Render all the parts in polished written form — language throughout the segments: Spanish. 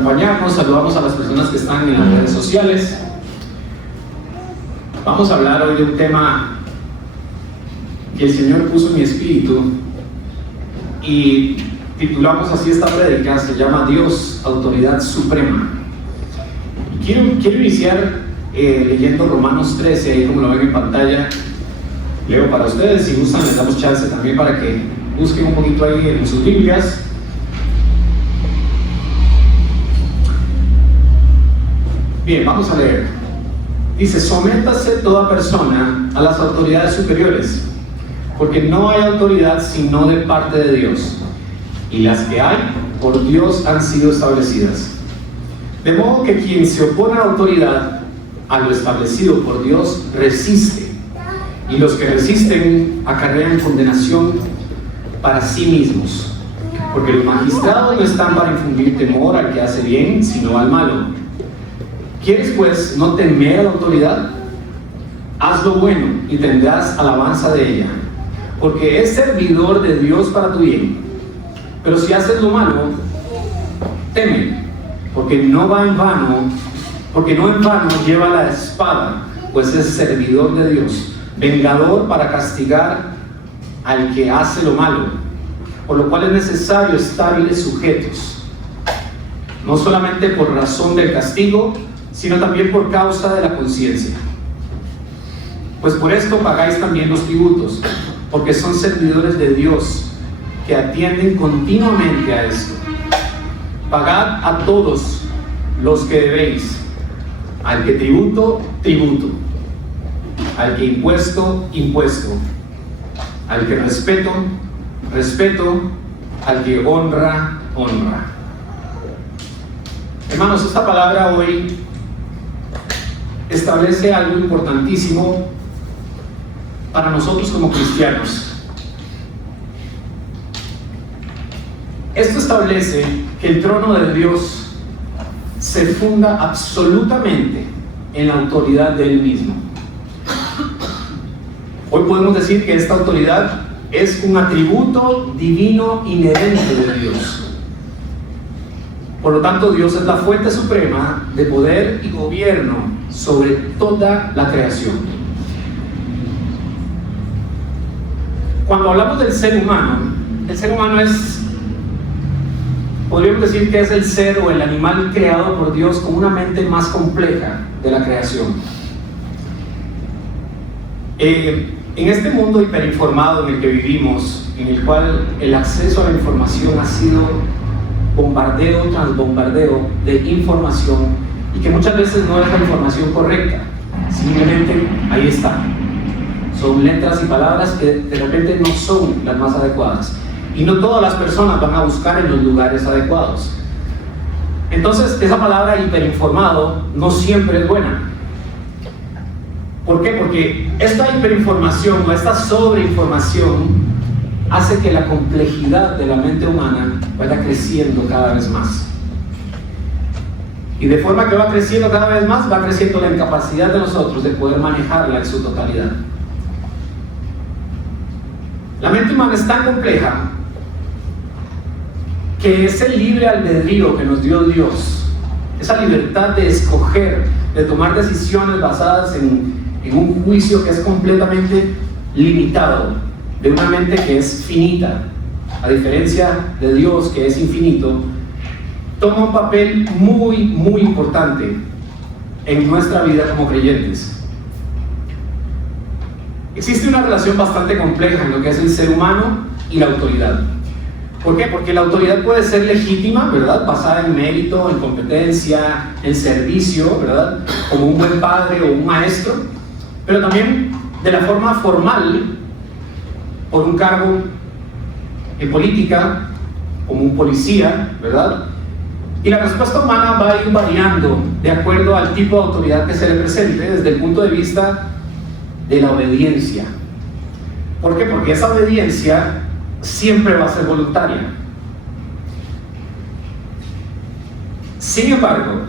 acompañarnos. Saludamos a las personas que están en las redes sociales. Vamos a hablar hoy de un tema que el Señor puso en mi espíritu y titulamos así esta prédica. Se llama Dios, Autoridad Suprema. Quiero iniciar leyendo Romanos 13, ahí como lo ven en pantalla. Leo para ustedes, si gustan les damos chance también para que busquen un poquito ahí en sus Biblias. Bien, vamos a leer. Dice: sométase toda persona a las autoridades superiores, porque no hay autoridad sino de parte de Dios, y las que hay por Dios han sido establecidas. De modo que quien se opone a la autoridad, a lo establecido por Dios, resiste, y los que resisten acarrean condenación para sí mismos, porque los magistrados no están para infundir temor al que hace bien, sino al malo. ¿Quieres pues no temer a la autoridad? Haz lo bueno y tendrás alabanza de ella, porque es servidor de Dios para tu bien. Pero si haces lo malo, teme, porque no en vano lleva la espada, pues es servidor de Dios, vengador para castigar al que hace lo malo, por lo cual es necesario estarles sujetos, no solamente por razón del castigo, sino también por causa de la conciencia. Pues por esto pagáis también los tributos, porque son servidores de Dios, que atienden continuamente a esto. Pagad a todos los que debéis, al que tributo, tributo, al que impuesto, impuesto, al que respeto, respeto, al que honra, honra. Hermanos, esta palabra hoy establece algo importantísimo para nosotros como cristianos. Esto establece que el trono de Dios se funda absolutamente en la autoridad de Él mismo. Hoy podemos decir que esta autoridad es un atributo divino inherente de Dios. Por lo tanto, Dios es la fuente suprema de poder y gobierno sobre toda la creación. Cuando hablamos del ser humano es, podríamos decir que es el ser o el animal creado por Dios con una mente más compleja de la creación. En este mundo hiperinformado en el que vivimos, en el cual el acceso a la información ha sido bombardeo tras bombardeo de información, y que muchas veces no es la información correcta, simplemente ahí está, son letras y palabras que de repente no son las más adecuadas, y no todas las personas van a buscar en los lugares adecuados. Entonces esa palabra hiperinformado no siempre es buena. ¿Por qué? Porque esta hiperinformación o esta sobreinformación hace que la complejidad de la mente humana vaya creciendo cada vez más. Y de forma que va creciendo cada vez más, va creciendo la incapacidad de nosotros de poder manejarla en su totalidad. La mente humana es tan compleja que ese libre albedrío que nos dio Dios, esa libertad de escoger, de tomar decisiones basadas en un juicio que es completamente limitado, de una mente que es finita, a diferencia de Dios que es infinito, toma un papel muy, muy importante en nuestra vida como creyentes. Existe una relación bastante compleja en lo que es el ser humano y la autoridad. ¿Por qué? Porque la autoridad puede ser legítima, ¿verdad? Basada en mérito, en competencia, en servicio, ¿verdad? Como un buen padre o un maestro, pero también de la forma formal, por un cargo en política, como un policía, ¿verdad? Y la respuesta humana va a ir variando de acuerdo al tipo de autoridad que se le presente desde el punto de vista de la obediencia. ¿Por qué? Porque esa obediencia siempre va a ser voluntaria. Sin embargo,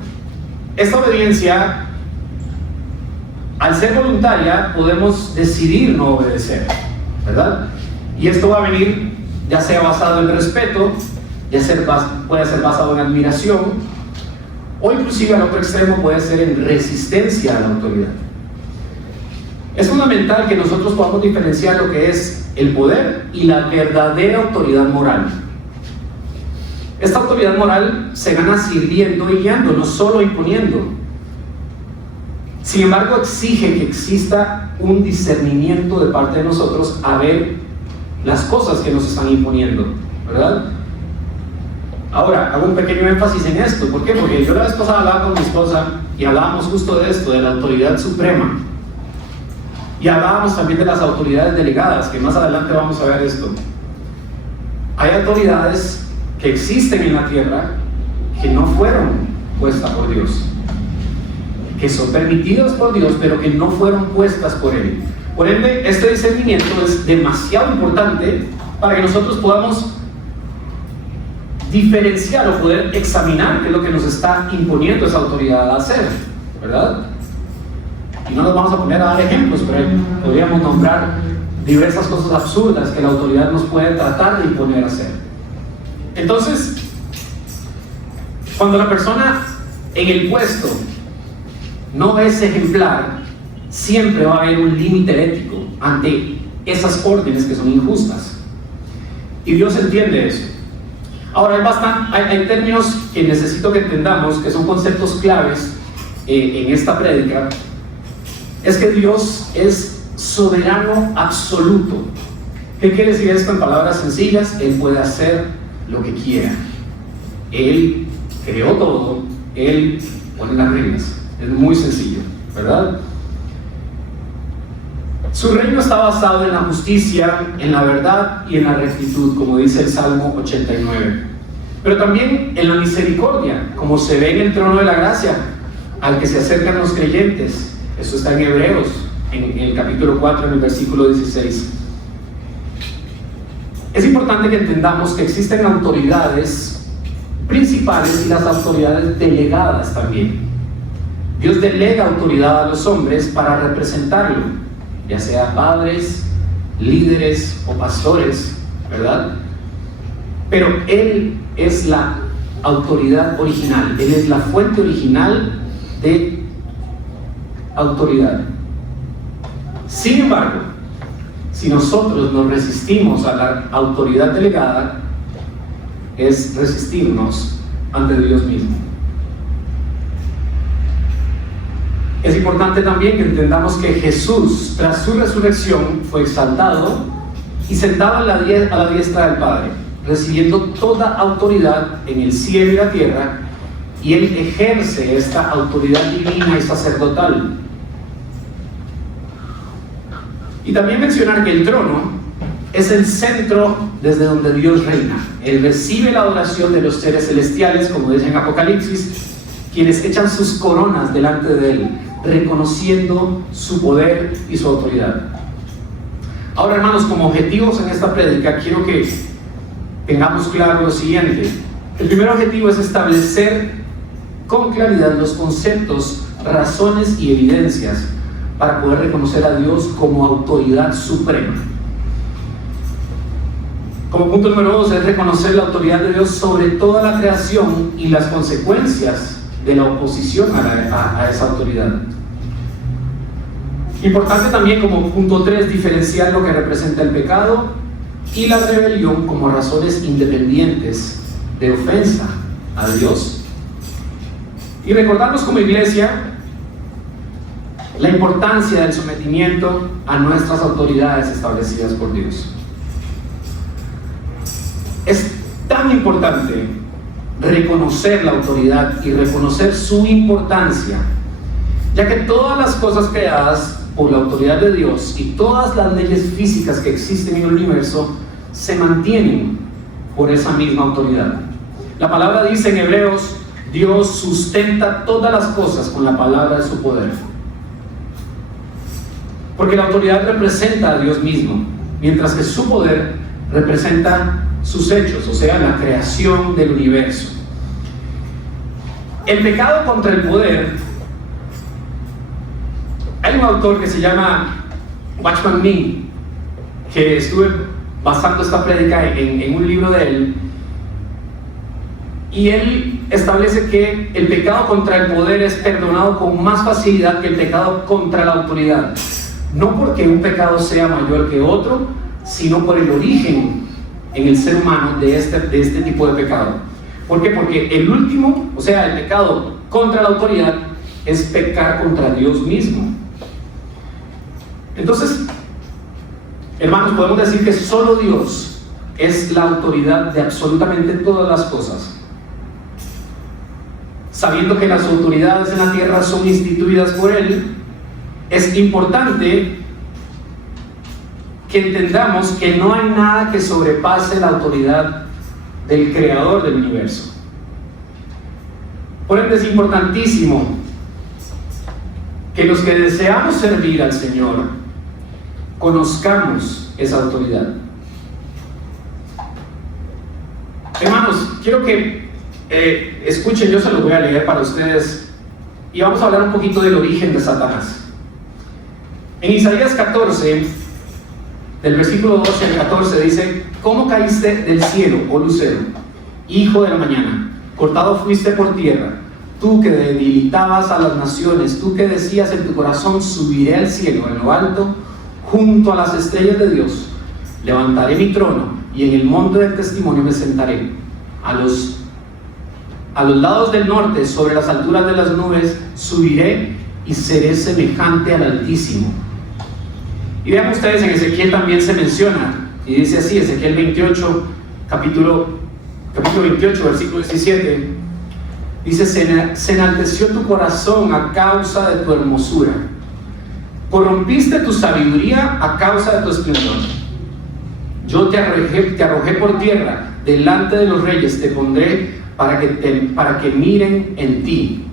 esta obediencia, al ser voluntaria, podemos decidir no obedecer, ¿verdad? Y esto va a venir ya sea basado en respeto, puede ser basado en admiración, o inclusive al otro extremo puede ser en resistencia a la autoridad. Es fundamental que nosotros podamos diferenciar lo que es el poder y la verdadera autoridad moral. Esta autoridad moral se gana sirviendo y guiando, no solo imponiendo. Sin embargo, exige que exista un discernimiento de parte de nosotros a ver las cosas que nos están imponiendo, ¿verdad? Ahora, hago un pequeño énfasis en esto. ¿Por qué? Porque yo la vez pasada hablaba con mi esposa y hablábamos justo de esto, de la autoridad suprema. Y hablábamos también de las autoridades delegadas, que más adelante vamos a ver esto. Hay autoridades que existen en la tierra que no fueron puestas por Dios, que son permitidas por Dios, pero que no fueron puestas por Él. Por ende, este discernimiento es demasiado importante para que nosotros podamos diferenciar o poder examinar qué es lo que nos está imponiendo esa autoridad a hacer, ¿verdad? Y no nos vamos a poner a dar ejemplos, pero podríamos nombrar diversas cosas absurdas que la autoridad nos puede tratar de imponer a hacer. Entonces, cuando la persona en el puesto no es ejemplar, siempre va a haber un límite ético ante esas órdenes que son injustas. Y Dios entiende eso. Ahora, hay términos que necesito que entendamos, que son conceptos claves en esta prédica. Es que Dios es soberano absoluto. ¿Qué quiere decir esto en palabras sencillas? Él puede hacer lo que quiera. Él creó todo, Él pone las reglas. Es muy sencillo, ¿verdad? Su reino está basado en la justicia, en la verdad y en la rectitud, como dice el Salmo 89. Pero también en la misericordia, como se ve en el trono de la gracia, al que se acercan los creyentes. Eso está en Hebreos, en el capítulo 4, en el versículo 16. Es importante que entendamos que existen autoridades principales y las autoridades delegadas también. Dios delega autoridad a los hombres para representarlo, ya sea padres, líderes o pastores, ¿verdad? Pero Él es la autoridad original, Él es la fuente original de autoridad. Sin embargo, si nosotros nos resistimos a la autoridad delegada, es resistirnos ante Dios mismo. Es importante también que entendamos que Jesús, tras su resurrección, fue exaltado y sentado a la diestra del Padre, recibiendo toda autoridad en el cielo y la tierra, y Él ejerce esta autoridad divina y sacerdotal. Y también mencionar que el trono es el centro desde donde Dios reina. Él recibe la adoración de los seres celestiales, como dice en Apocalipsis, quienes echan sus coronas delante de Él, reconociendo su poder y su autoridad. Ahora, hermanos, como objetivos en esta prédica, quiero que tengamos claro lo siguiente. El primer objetivo es establecer con claridad los conceptos, razones y evidencias para poder reconocer a Dios como autoridad suprema. Como punto número 2 es reconocer la autoridad de Dios sobre toda la creación y las consecuencias de la oposición a esa autoridad. Importante también como punto 3 diferenciar lo que representa el pecado y la rebelión como razones independientes de ofensa a Dios. Y recordarnos como iglesia la importancia del sometimiento a nuestras autoridades establecidas por Dios. Es tan importante reconocer la autoridad y reconocer su importancia, ya que todas las cosas creadas por la autoridad de Dios y todas las leyes físicas que existen en el universo se mantienen por esa misma autoridad. La palabra dice en Hebreos: Dios sustenta todas las cosas con la palabra de su poder. Porque la autoridad representa a Dios mismo, mientras que su poder representa sus hechos, o sea, la creación del universo. El pecado contra el poder. Hay un autor que se llama Watchman Nee, que estuve basando esta prédica en un libro de él, y él establece que el pecado contra el poder es perdonado con más facilidad que el pecado contra la autoridad. No porque un pecado sea mayor que otro, sino por el origen en el ser humano de este tipo de pecado. ¿Por qué? Porque el último, o sea, el pecado contra la autoridad, es pecar contra Dios mismo. Entonces, hermanos, podemos decir que solo Dios es la autoridad de absolutamente todas las cosas. Sabiendo que las autoridades en la tierra son instituidas por Él, es importante que entendamos que no hay nada que sobrepase la autoridad del Creador del universo. Por ende, es importantísimo que los que deseamos servir al Señor conozcamos esa autoridad. Hermanos, quiero que escuchen, yo se los voy a leer para ustedes y vamos a hablar un poquito del origen de Satanás. En Isaías 14, del versículo 12 al 14 dice: ¿Cómo caíste del cielo, oh lucero, hijo de la mañana? Cortado fuiste por tierra, tú que debilitabas a las naciones, tú que decías en tu corazón: subiré al cielo, en lo alto, junto a las estrellas de Dios. Levantaré mi trono y en el monte del testimonio me sentaré. A los lados del norte, sobre las alturas de las nubes, subiré y seré semejante al Altísimo. Y vean ustedes, en Ezequiel también se menciona, y dice así, Ezequiel 28, capítulo 28, versículo 17, dice: se enalteció tu corazón a causa de tu hermosura, corrompiste tu sabiduría a causa de tu esplendor. Yo te arrojé por tierra, delante de los reyes te pondré para que miren en ti.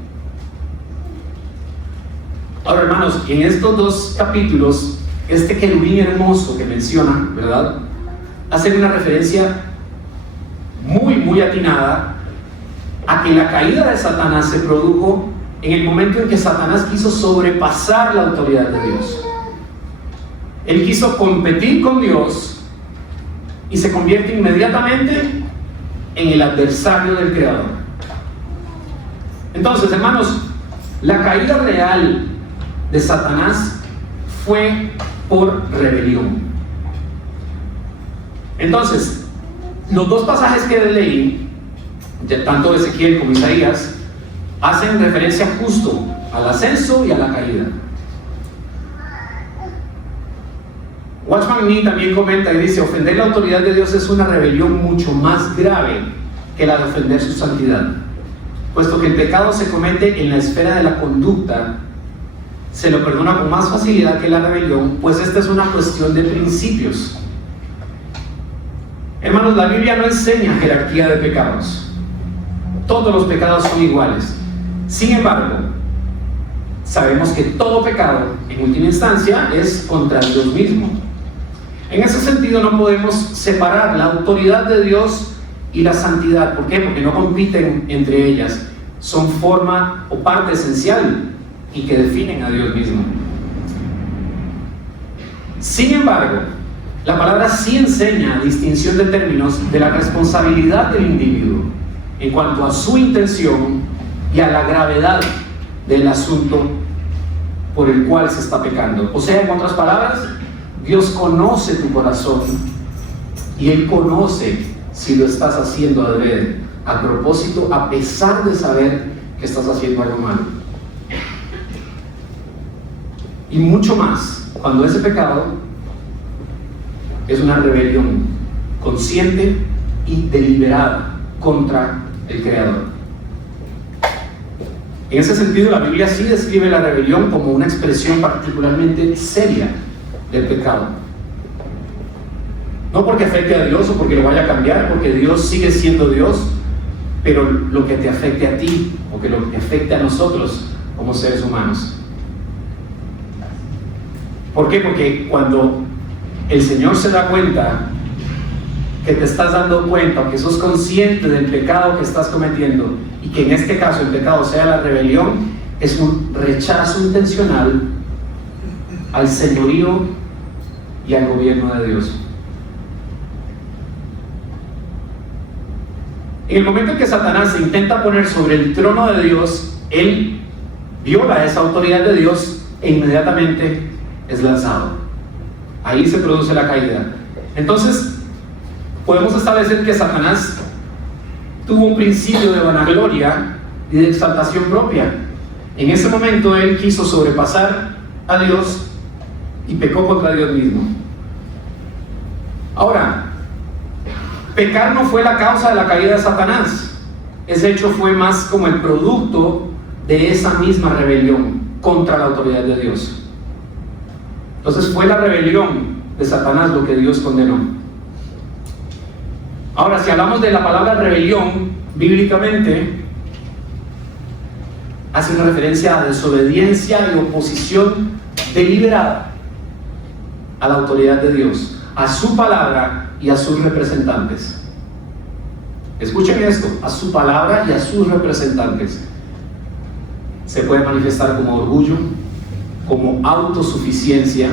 Ahora, hermanos, en estos dos capítulos, este querubín hermoso que menciona, ¿verdad?, hace una referencia muy atinada a que la caída de Satanás se produjo en el momento en que Satanás quiso sobrepasar la autoridad de Dios. Él quiso competir con Dios y se convierte inmediatamente en el adversario del Creador. Entonces, hermanos, la caída real de Satanás fue por rebelión. Entonces, los dos pasajes que leí, tanto Ezequiel como Isaías, hacen referencia justo al ascenso y a la caída. Watchman Nee también comenta y dice: ofender la autoridad de Dios es una rebelión mucho más grave que la de ofender su santidad, puesto que el pecado se comete en la esfera de la conducta, se lo perdona con más facilidad que la rebelión, pues esta es una cuestión de principios. Hermanos, la Biblia no enseña jerarquía de pecados. Todos los pecados son iguales. Sin embargo, sabemos que todo pecado, en última instancia, es contra Dios mismo. En ese sentido, no podemos separar la autoridad de Dios y la santidad. ¿Por qué? Porque no compiten entre ellas. Son forma o parte esencial y que definen a Dios mismo. Sin embargo, la palabra sí enseña distinción de términos de la responsabilidad del individuo en cuanto a su intención y a la gravedad del asunto por el cual se está pecando. O sea, en otras palabras, Dios conoce tu corazón y Él conoce si lo estás haciendo adrede, a propósito, a pesar de saber que estás haciendo algo malo. Y mucho más cuando ese pecado es una rebelión consciente y deliberada contra el Creador. En ese sentido, la Biblia sí describe la rebelión como una expresión particularmente seria del pecado. No porque afecte a Dios o porque lo vaya a cambiar, porque Dios sigue siendo Dios, pero lo que te afecte a ti o que lo que afecte a nosotros como seres humanos. ¿Por qué? Porque cuando el Señor se da cuenta que te estás dando cuenta o que sos consciente del pecado que estás cometiendo, y que en este caso el pecado sea la rebelión, es un rechazo intencional al señorío y al gobierno de Dios. En el momento en que Satanás se intenta poner sobre el trono de Dios, él viola esa autoridad de Dios e inmediatamente es lanzado. Ahí se produce la caída. Entonces, podemos establecer que Satanás tuvo un principio de vanagloria y de exaltación propia. En ese momento él quiso sobrepasar a Dios y pecó contra Dios mismo. Ahora, pecar no fue la causa de la caída de Satanás. Ese hecho fue más como el producto de esa misma rebelión contra la autoridad de Dios. Entonces fue la rebelión de Satanás lo que Dios condenó. Ahora, si hablamos de la palabra rebelión, bíblicamente hace una referencia a desobediencia y oposición deliberada a la autoridad de Dios, a su palabra y a sus representantes. Escuchen esto, a su palabra y a sus representantes. Se puede manifestar como orgullo, como autosuficiencia,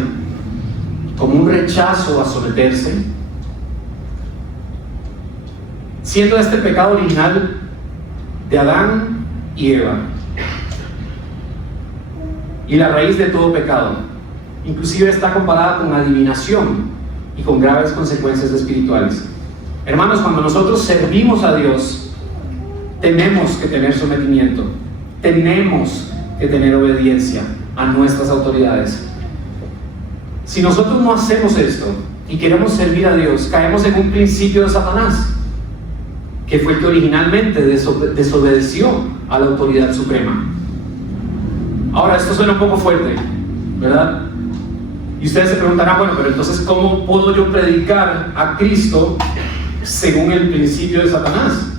como un rechazo a someterse, siendo este pecado original de Adán y Eva y la raíz de todo pecado. Inclusive está comparada con adivinación y con graves consecuencias espirituales. Hermanos, cuando nosotros servimos a Dios, tenemos que tener sometimiento, tenemos que tener obediencia a nuestras autoridades. Si nosotros no hacemos esto y queremos servir a Dios, caemos en un principio de Satanás, que fue el que originalmente desobedeció a la autoridad suprema. Ahora, esto suena un poco fuerte, ¿verdad? Y ustedes se preguntarán, bueno, pero entonces, ¿cómo puedo yo predicar a Cristo según el principio de Satanás?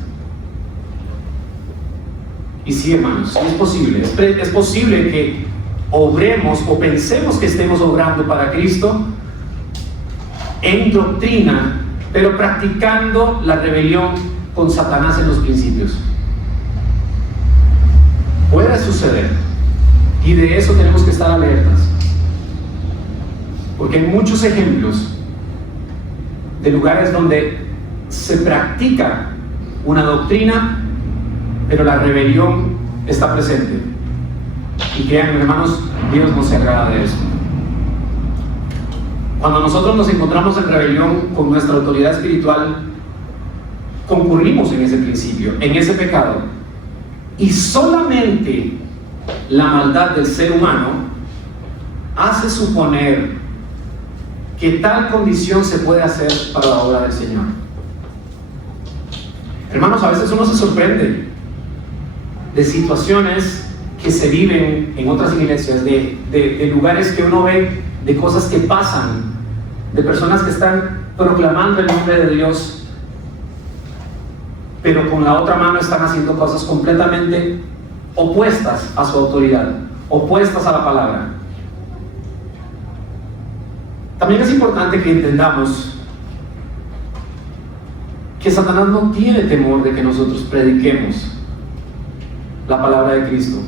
Y sí, hermanos, es posible. Es posible que obremos o pensemos que estemos obrando para Cristo en doctrina, pero practicando la rebelión con Satanás en los principios. Puede suceder, y de eso tenemos que estar alertas, porque hay muchos ejemplos de lugares donde se practica una doctrina, pero la rebelión está presente. Y créanme, hermanos, Dios no se agrada de eso. Cuando nosotros nos encontramos en rebelión con nuestra autoridad espiritual, concurrimos en ese principio, en ese pecado. Y solamente la maldad del ser humano hace suponer que tal condición se puede hacer para la obra del Señor. Hermanos, a veces uno se sorprende de situaciones que se viven en otras iglesias, de lugares que uno ve, de cosas que pasan, de personas que están proclamando el nombre de Dios, pero con la otra mano están haciendo cosas completamente opuestas a su autoridad, opuestas a la palabra. También es importante que entendamos que Satanás no tiene temor de que nosotros prediquemos la palabra de Cristo.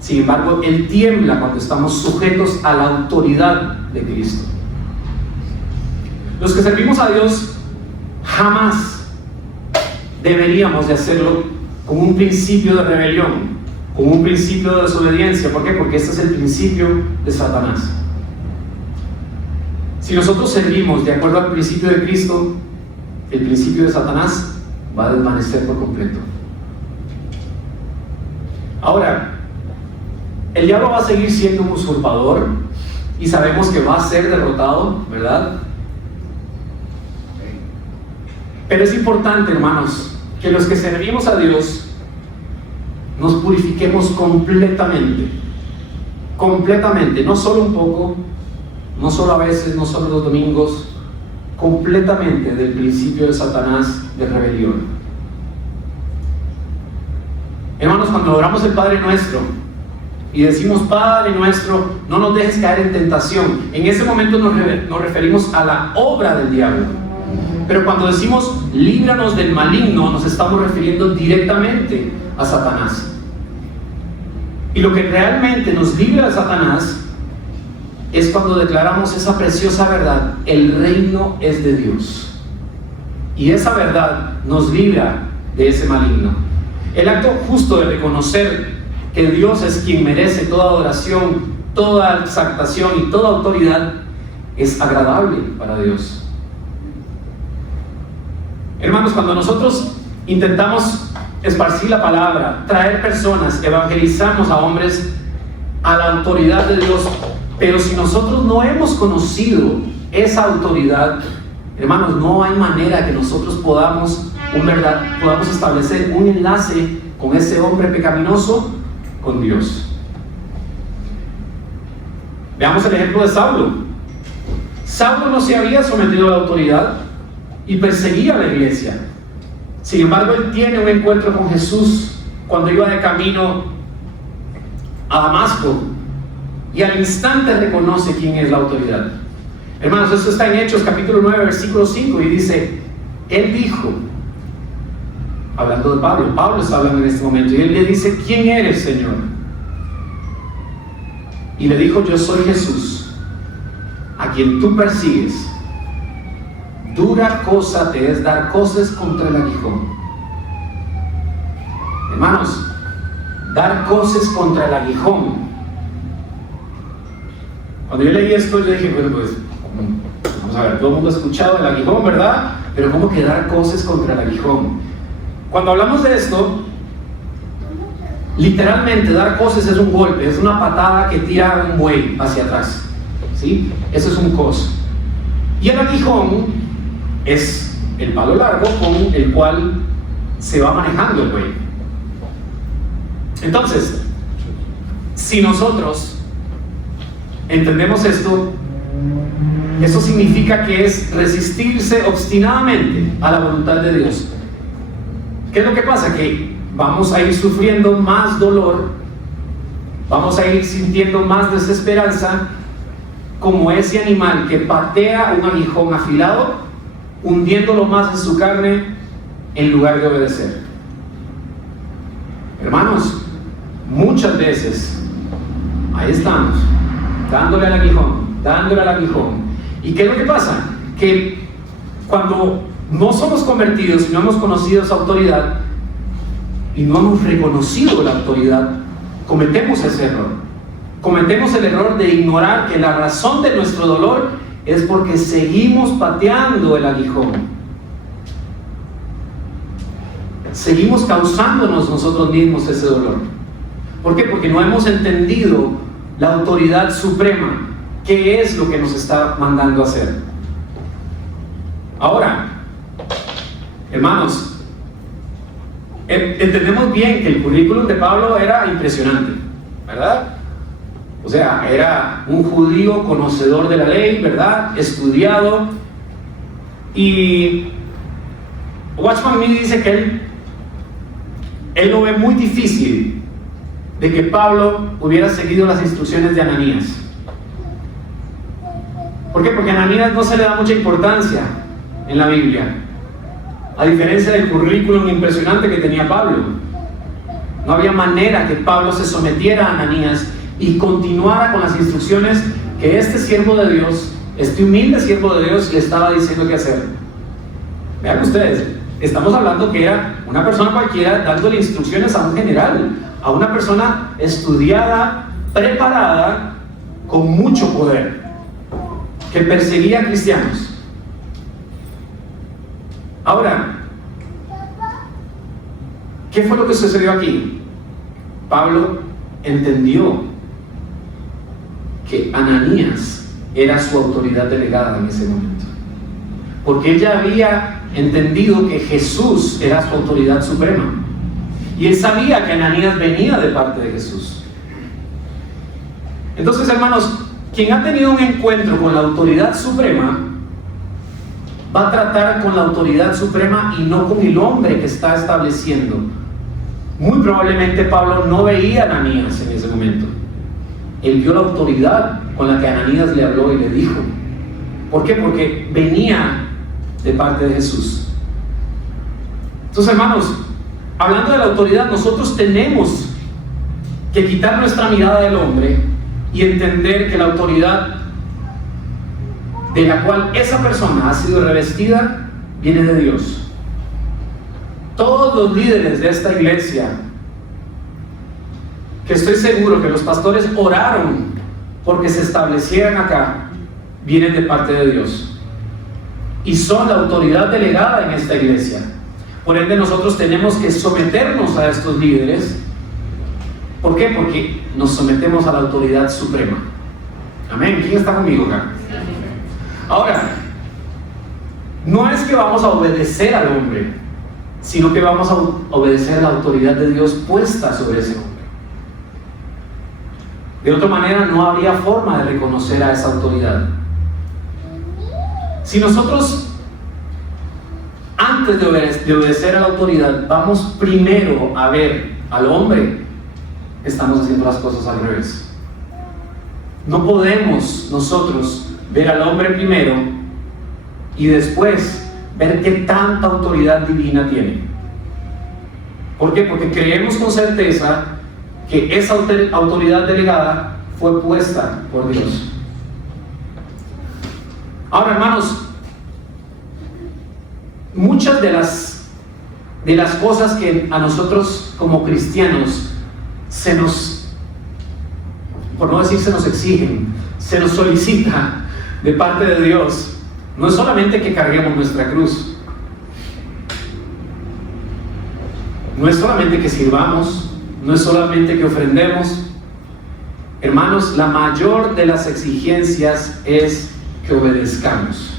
Sin embargo, él tiembla cuando estamos sujetos a la autoridad de Cristo. Los que servimos a Dios jamás deberíamos de hacerlo con un principio de rebelión, con un principio de desobediencia. ¿Por qué? Porque este es el principio de Satanás. Si nosotros servimos de acuerdo al principio de Cristo, el principio de Satanás va a desvanecer por completo. Ahora, el diablo va a seguir siendo un usurpador y sabemos que va a ser derrotado, ¿verdad? Pero es importante, hermanos, que los que servimos a Dios nos purifiquemos completamente, no solo un poco, no solo a veces, no solo los domingos, completamente del principio de Satanás de rebelión. Hermanos, cuando oramos el Padre Nuestro y decimos, Padre Nuestro, no nos dejes caer en tentación, en ese momento nos referimos a la obra del diablo. Pero cuando decimos, líbranos del maligno, nos estamos refiriendo directamente a Satanás. Y lo que realmente nos libra de Satanás es cuando declaramos esa preciosa verdad: el reino es de Dios. Y esa verdad nos libra de ese maligno. El acto justo de reconocer que Dios es quien merece toda adoración, toda exaltación y toda autoridad es agradable para Dios. Hermanos, cuando nosotros intentamos esparcir la palabra, traer personas, evangelizamos a hombres a la autoridad de Dios, pero si nosotros no hemos conocido esa autoridad, hermanos, no hay manera que nosotros podamos establecer un enlace con ese hombre pecaminoso, con Dios. Veamos el ejemplo de Saulo. Saulo no se había sometido a la autoridad y perseguía a la iglesia. Sin embargo, él tiene un encuentro con Jesús cuando iba de camino a Damasco y al instante reconoce quién es la autoridad. Hermanos, esto está en Hechos capítulo 9 versículo 5 y dice, él dijo, hablando de Pablo está hablando en este momento, y él le dice, ¿quién eres, Señor? Y le dijo, yo soy Jesús, a quien tú persigues. Dura cosa te es dar coces contra el aguijón. Hermanos, dar coces contra el aguijón. Cuando yo leí esto, yo dije, bueno, pues, vamos a ver, todo el mundo ha escuchado el aguijón, ¿verdad? Pero ¿cómo que dar coces contra el aguijón? Cuando hablamos de esto, literalmente dar coces es un golpe, es una patada que tira un buey hacia atrás, ¿sí? Eso es un cos. Y el aguijón es el palo largo con el cual se va manejando el buey. Entonces, si nosotros entendemos esto, eso significa que es resistirse obstinadamente a la voluntad de Dios. ¿Qué es lo que pasa? Que vamos a ir sufriendo más dolor, vamos a ir sintiendo más desesperanza, como ese animal que patea un aguijón afilado, hundiéndolo más en su carne en lugar de obedecer. Hermanos, muchas veces ahí estamos, dándole al aguijón. ¿Y qué es lo que pasa? Que cuando no somos convertidos y no hemos conocido esa autoridad y no hemos reconocido la autoridad, cometemos ese error. Cometemos el error de ignorar que la razón de nuestro dolor es porque seguimos pateando el aguijón. Seguimos causándonos nosotros mismos ese dolor. ¿Por qué? Porque no hemos entendido la autoridad suprema. ¿Qué es lo que nos está mandando a hacer? Ahora, hermanos, entendemos bien que el currículum de Pablo era impresionante, ¿verdad? O sea, era un judío conocedor de la ley, ¿verdad? Estudiado. Y Watchman Nee dice que él lo ve muy difícil de que Pablo hubiera seguido las instrucciones de Ananías. ¿Por qué? Porque a Ananías no se le da mucha importancia en la Biblia, a diferencia del currículum impresionante que tenía Pablo. No había manera que Pablo se sometiera a Ananías y continuara con las instrucciones que este siervo de Dios, este humilde siervo de Dios, le estaba diciendo qué hacer. Vean ustedes, estamos hablando que era una persona cualquiera dándole instrucciones a un general, a una persona estudiada, preparada, con mucho poder, que perseguía a cristianos. Ahora, ¿qué fue lo que sucedió aquí? Pablo entendió que Ananías era su autoridad delegada en ese momento, porque él ya había entendido que Jesús era su autoridad suprema, y él sabía que Ananías venía de parte de Jesús. Entonces, hermanos, quien ha tenido un encuentro con la autoridad suprema va a tratar con la autoridad suprema y no con el hombre que está estableciendo. Muy probablemente Pablo no veía a Ananías en ese momento. Él vio la autoridad con la que Ananías le habló y le dijo. ¿Por qué? Porque venía de parte de Jesús. Entonces, hermanos, hablando de la autoridad, nosotros tenemos que quitar nuestra mirada del hombre y entender que la autoridad de la cual esa persona ha sido revestida viene de Dios. Todos los líderes de esta iglesia, que estoy seguro que los pastores oraron porque se establecieran acá, vienen de parte de Dios y son la autoridad delegada en esta iglesia. Por ende, nosotros tenemos que someternos a estos líderes. ¿Por qué? Porque nos sometemos a la autoridad suprema. Amén. ¿Quién está conmigo acá? Ahora, no es que vamos a obedecer al hombre, sino que vamos a obedecer a la autoridad de Dios puesta sobre ese hombre. De otra manera, no habría forma de reconocer a esa autoridad. Si nosotros, antes de obedecer a la autoridad, vamos primero a ver al hombre, estamos haciendo las cosas al revés. No podemos nosotros ver al hombre primero y después ver qué tanta autoridad divina tiene. ¿Por qué? Porque creemos con certeza que esa autoridad delegada fue puesta por Dios. Ahora, hermanos, muchas de las cosas que a nosotros como cristianos se nos, por no decir se nos exigen, se nos solicita de parte de Dios, no es solamente que carguemos nuestra cruz, no es solamente que sirvamos, no es solamente que ofrendemos. Hermanos, la mayor de las exigencias es que obedezcamos.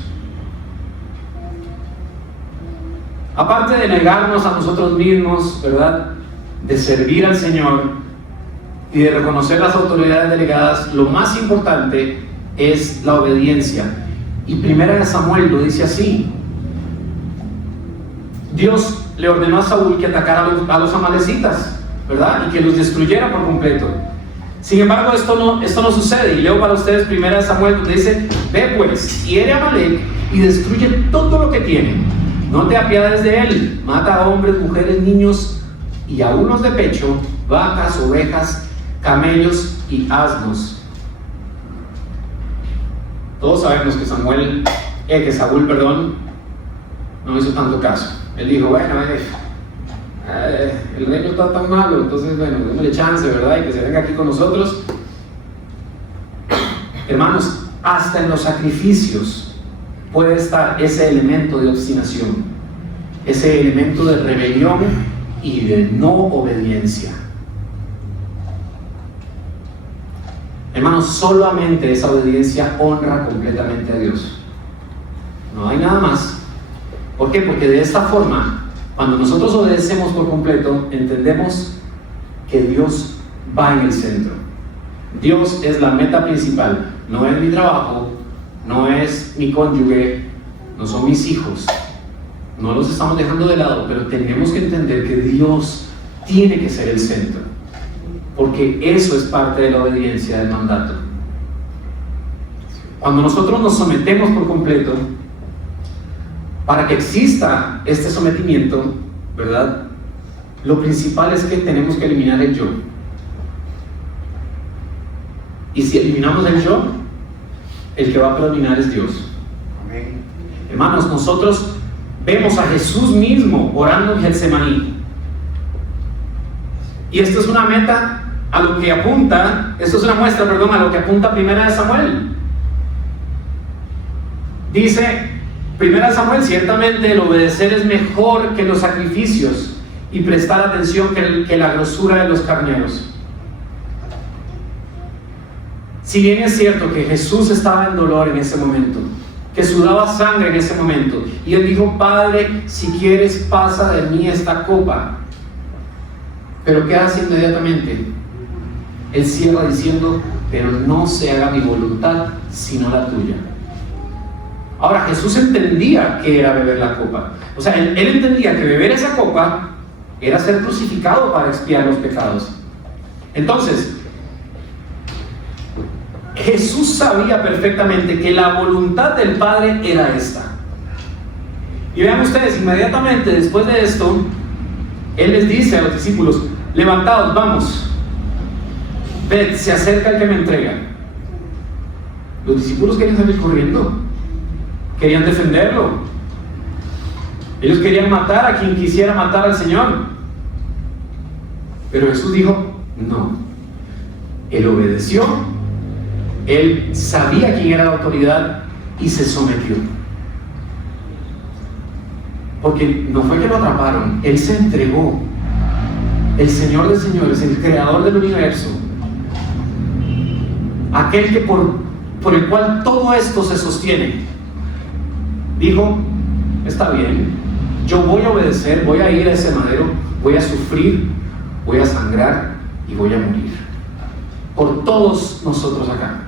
Aparte de negarnos a nosotros mismos, ¿verdad?, de servir al Señor y de reconocer las autoridades delegadas, lo más importante es la obediencia. Y 1 Samuel lo dice así: Dios le ordenó a Saúl que atacara a los amalecitas, ¿verdad?, y que los destruyera por completo. Sin embargo, esto no sucede. Y leo para ustedes 1 Samuel, donde dice: ve pues, hiere a Amalec y destruye todo lo que tiene. No te apiades de él. Mata a hombres, mujeres, niños y a unos de pecho, vacas, ovejas, camellos y asnos. Todos sabemos que Saúl, no hizo tanto caso. Él dijo: bueno, el reino está tan malo, entonces bueno, démosle chance, ¿verdad?, y que se venga aquí con nosotros. Hermanos, hasta en los sacrificios puede estar ese elemento de obstinación, ese elemento de rebelión y de no obediencia. Hermanos, solamente esa obediencia honra completamente a Dios. No hay nada más. ¿Por qué? Porque de esta forma, cuando nosotros obedecemos por completo, entendemos que Dios va en el centro. Dios es la meta principal. No es mi trabajo, no es mi cónyuge, no son mis hijos. No los estamos dejando de lado, pero tenemos que entender que Dios tiene que ser el centro, porque eso es parte de la obediencia del mandato. Cuando nosotros nos sometemos por completo, para que exista este sometimiento, ¿verdad?, lo principal es que tenemos que eliminar el yo. Y si eliminamos el yo, el que va a predominar es Dios. Amén. Hermanos, nosotros vemos a Jesús mismo orando en Getsemaní. Y esto es una meta a lo que apunta, esto es una muestra, a lo que apunta 1 Samuel. Dice 1 Samuel: ciertamente el obedecer es mejor que los sacrificios y prestar atención que la grosura de los carneros. Si bien es cierto que Jesús estaba en dolor en ese momento, que sudaba sangre en ese momento, y él dijo: Padre, si quieres, pasa de mí esta copa. Pero ¿qué hace inmediatamente? Él cierra diciendo: pero no se haga mi voluntad, sino la tuya. Ahora, Jesús entendía que era beber la copa. O sea, él entendía que beber esa copa era ser crucificado para expiar los pecados. Entonces, Jesús sabía perfectamente que la voluntad del Padre era esta. Y vean ustedes, inmediatamente después de esto, Él les dice a los discípulos: levantaos, vamos, ved, se acerca el que me entrega. Los discípulos querían salir corriendo, querían defenderlo. Ellos querían matar a quien quisiera matar al Señor. Pero Jesús dijo, no. Él obedeció, él sabía quién era la autoridad y se sometió. Porque no fue que lo atraparon, él se entregó. El Señor de señores, el creador del universo, aquel que por el cual todo esto se sostiene, dijo, está bien, yo voy a obedecer, voy a ir a ese madero, voy a sufrir, voy a sangrar y voy a morir por todos nosotros acá.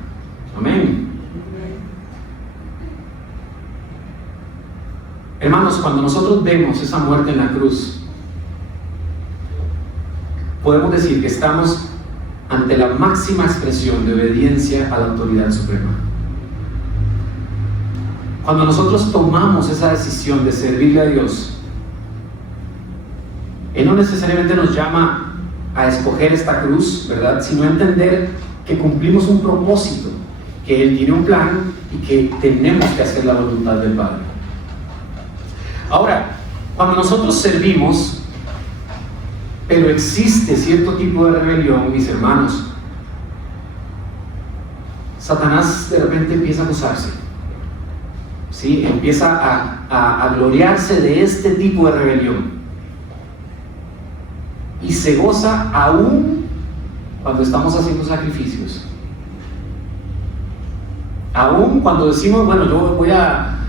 Amén. Hermanos, cuando nosotros vemos esa muerte en la cruz, podemos decir que estamos ante la máxima expresión de obediencia a la autoridad suprema. Cuando nosotros tomamos esa decisión de servirle a Dios, Él no necesariamente nos llama a escoger esta cruz, ¿verdad? Sino a entender que cumplimos un propósito, que Él tiene un plan y que tenemos que hacer la voluntad del Padre. Ahora, cuando nosotros servimos, pero existe cierto tipo de rebelión, mis hermanos, Satanás de repente empieza a gozarse, ¿sí? Empieza a gloriarse de este tipo de rebelión. Y se goza aún cuando estamos haciendo sacrificios. Aún cuando decimos, bueno, yo voy a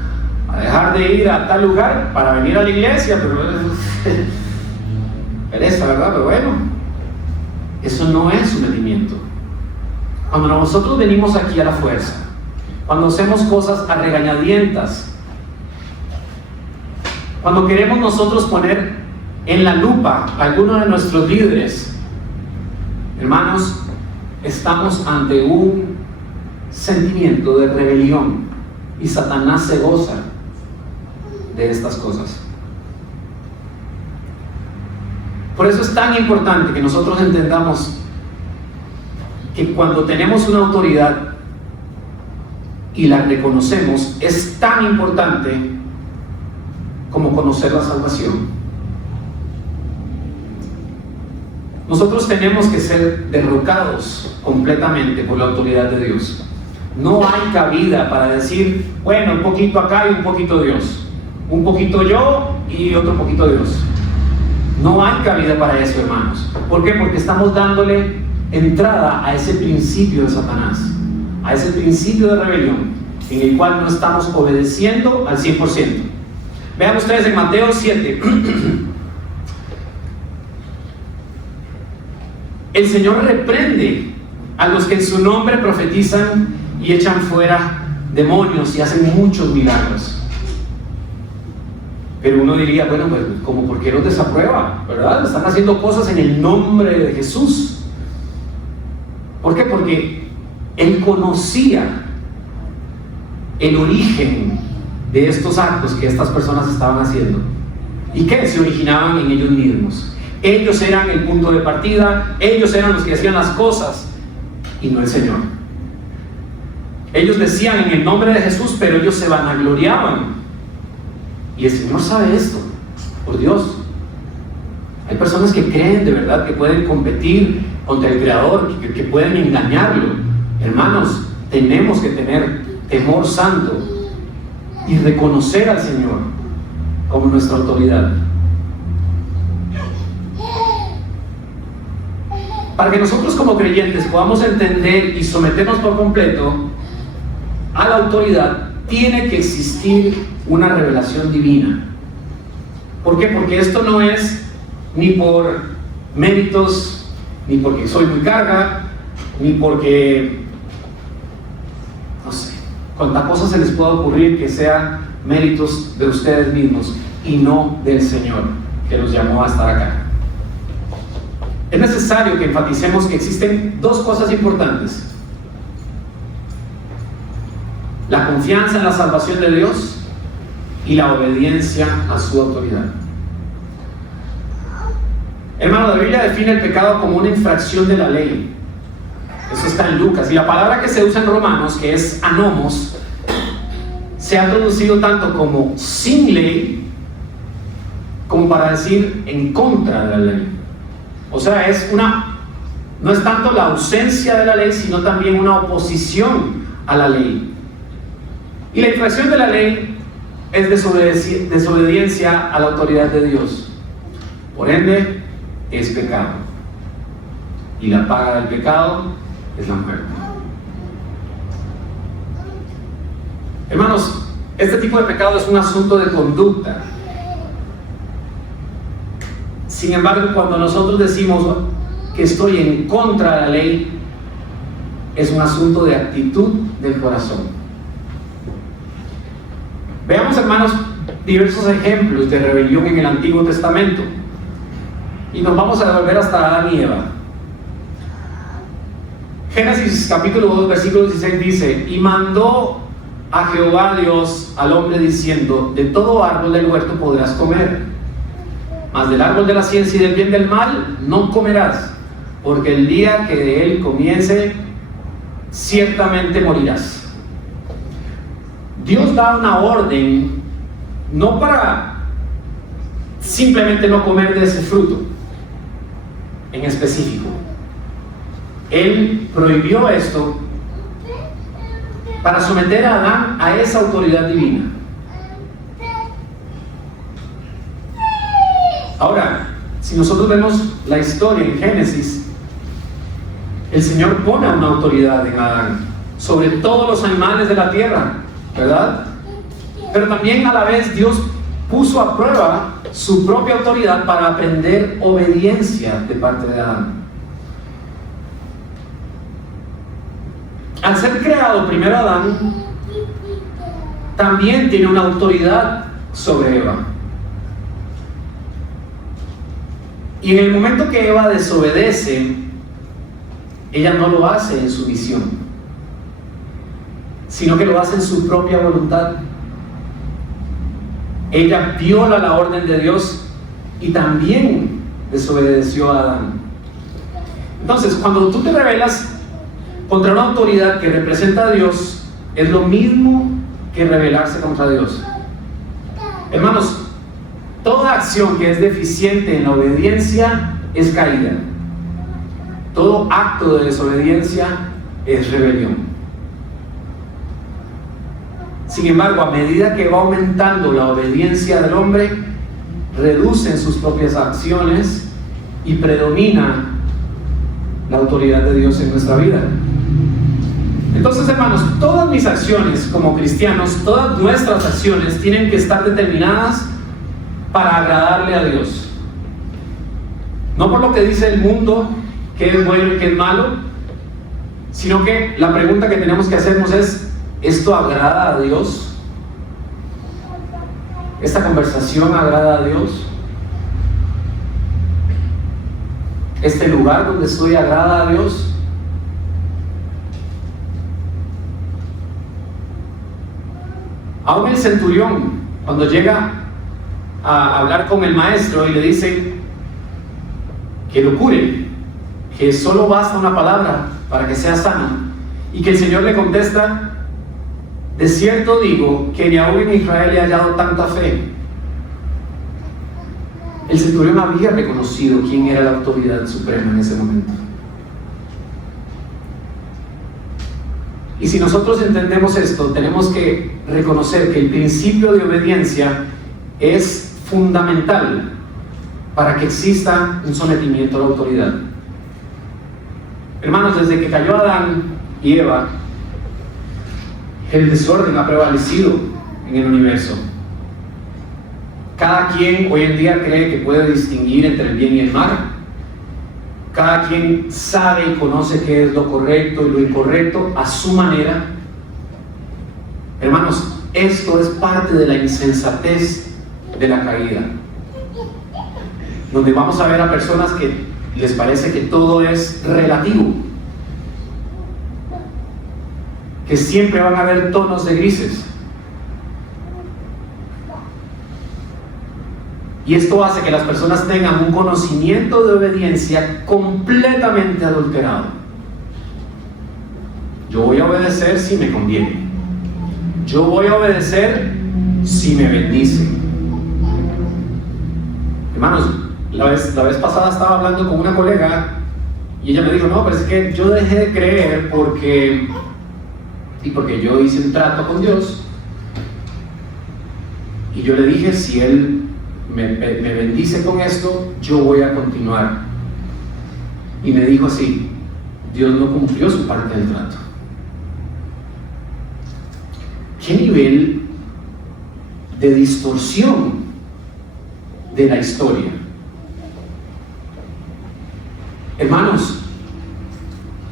dejar de ir a tal lugar para venir a la iglesia, pero pereza, ¿verdad? Pero bueno, eso no es sometimiento. Cuando nosotros venimos aquí a la fuerza, cuando hacemos cosas a regañadientas, cuando queremos nosotros poner en la lupa a alguno de nuestros líderes, hermanos, estamos ante un sentimiento de rebelión y Satanás se goza de estas cosas. Por eso es tan importante que nosotros entendamos que cuando tenemos una autoridad y la reconocemos, es tan importante como conocer la salvación. Nosotros tenemos que ser derrocados completamente por la autoridad de Dios. No hay cabida para decir, bueno, un poquito acá y un poquito Dios, un poquito yo y otro poquito Dios. No hay cabida para eso, hermanos. ¿Por qué? Porque estamos dándole entrada a ese principio de Satanás, a ese principio de rebelión, en el cual no estamos obedeciendo al 100%. Vean ustedes en Mateo 7. El Señor reprende a los que en su nombre profetizan y echan fuera demonios y hacen muchos milagros. Pero uno diría, bueno, pues como ¿por qué los desaprueba? ¿Verdad? Están haciendo cosas en el nombre de Jesús. ¿Por qué? Porque Él conocía el origen de estos actos que estas personas estaban haciendo. ¿Y qué? Se originaban en ellos mismos. Ellos eran el punto de partida, ellos eran los que hacían las cosas y no el Señor. Ellos decían en el nombre de Jesús, pero ellos se vanagloriaban. Y el Señor sabe esto, por Dios. Hay personas que creen de verdad que pueden competir contra el Creador, que pueden engañarlo. Hermanos, tenemos que tener temor santo y reconocer al Señor como nuestra autoridad. Para que nosotros como creyentes podamos entender y someternos por completo a la autoridad, tiene que existir una revelación divina. ¿Por qué? Porque esto no es ni por méritos, ni porque soy muy carga, ni porque, no sé, cuántas cosas se les pueda ocurrir que sean méritos de ustedes mismos y no del Señor que los llamó a estar acá. Es necesario que enfaticemos que existen dos cosas importantes: la confianza en la salvación de Dios y la obediencia a su autoridad. Hermano, la Biblia define el pecado como una infracción de la ley. Eso está en Lucas. Y la palabra que se usa en Romanos, que es anomos, se ha traducido tanto como sin ley como para decir en contra de la ley. O sea, no es tanto la ausencia de la ley, sino también una oposición a la ley. Y la infracción de la ley es desobediencia a la autoridad de Dios. Por ende, es pecado. Y la paga del pecado es la muerte. Hermanos, este tipo de pecado es un asunto de conducta. Sin embargo, cuando nosotros decimos que estoy en contra de la ley, es un asunto de actitud del corazón. Veamos, hermanos, diversos ejemplos de rebelión en el Antiguo Testamento. Y nos vamos a devolver hasta Adán y Eva. Génesis capítulo 2, versículo 16 dice: y mandó a Jehová Dios al hombre diciendo: de todo árbol del huerto podrás comer, mas del árbol de la ciencia y del bien y del mal no comerás, porque el día que de él comience, ciertamente morirás. Dios da una orden, no para simplemente no comer de ese fruto en específico. Él prohibió esto para someter a Adán a esa autoridad divina. Ahora, si nosotros vemos la historia en Génesis, el Señor pone una autoridad en Adán sobre todos los animales de la tierra, ¿verdad? Pero también a la vez Dios puso a prueba su propia autoridad para aprender obediencia de parte de Adán. Al ser creado primero Adán, también tiene una autoridad sobre Eva. Y en el momento que Eva desobedece, ella no lo hace en su visión, sino que lo hace en su propia voluntad. Ella viola la orden de Dios y también desobedeció a Adán. Entonces, cuando tú te rebelas contra una autoridad que representa a Dios, es lo mismo que rebelarse contra Dios. Hermanos, toda acción que es deficiente en la obediencia es caída. Todo acto de desobediencia es rebelión. Sin embargo, a medida que va aumentando la obediencia del hombre, reducen sus propias acciones y predomina la autoridad de Dios en nuestra vida. Entonces, hermanos, todas mis acciones como cristianos, todas nuestras acciones tienen que estar determinadas para agradarle a Dios. No por lo que dice el mundo, que es bueno y que es malo, sino que la pregunta que tenemos que hacernos es: ¿esto agrada a Dios? ¿Esta conversación agrada a Dios? ¿Este lugar donde estoy agrada a Dios? Aún el centurión, cuando llega a hablar con el maestro y le dice que lo cure, que solo basta una palabra para que sea sano, y que el Señor le contesta: de cierto digo que ni aún en Israel he hallado tanta fe. El centurión había reconocido quién era la autoridad suprema en ese momento. Y si nosotros entendemos esto, tenemos que reconocer que el principio de obediencia es fundamental para que exista un sometimiento a la autoridad. Hermanos, desde que cayó Adán y Eva, el desorden ha prevalecido en el universo. Cada quien hoy en día cree que puede distinguir entre el bien y el mal. Cada quien sabe y conoce qué es lo correcto y lo incorrecto a su manera. Hermanos, esto es parte de la insensatez de la caída, donde vamos a ver a personas que les parece que todo es relativo, que siempre van a haber tonos de grises. Y esto hace que las personas tengan un conocimiento de obediencia completamente adulterado. Yo voy a obedecer si me conviene. Yo voy a obedecer si me bendice. Hermanos, la vez pasada estaba hablando con una colega y ella me dijo, no, pero es que yo dejé de creer porque yo hice un trato con Dios. Y yo le dije, si Él me bendice con esto, yo voy a continuar. Y me dijo así, Dios no cumplió su parte del trato. ¿Qué nivel de distorsión de la historia? Hermanos,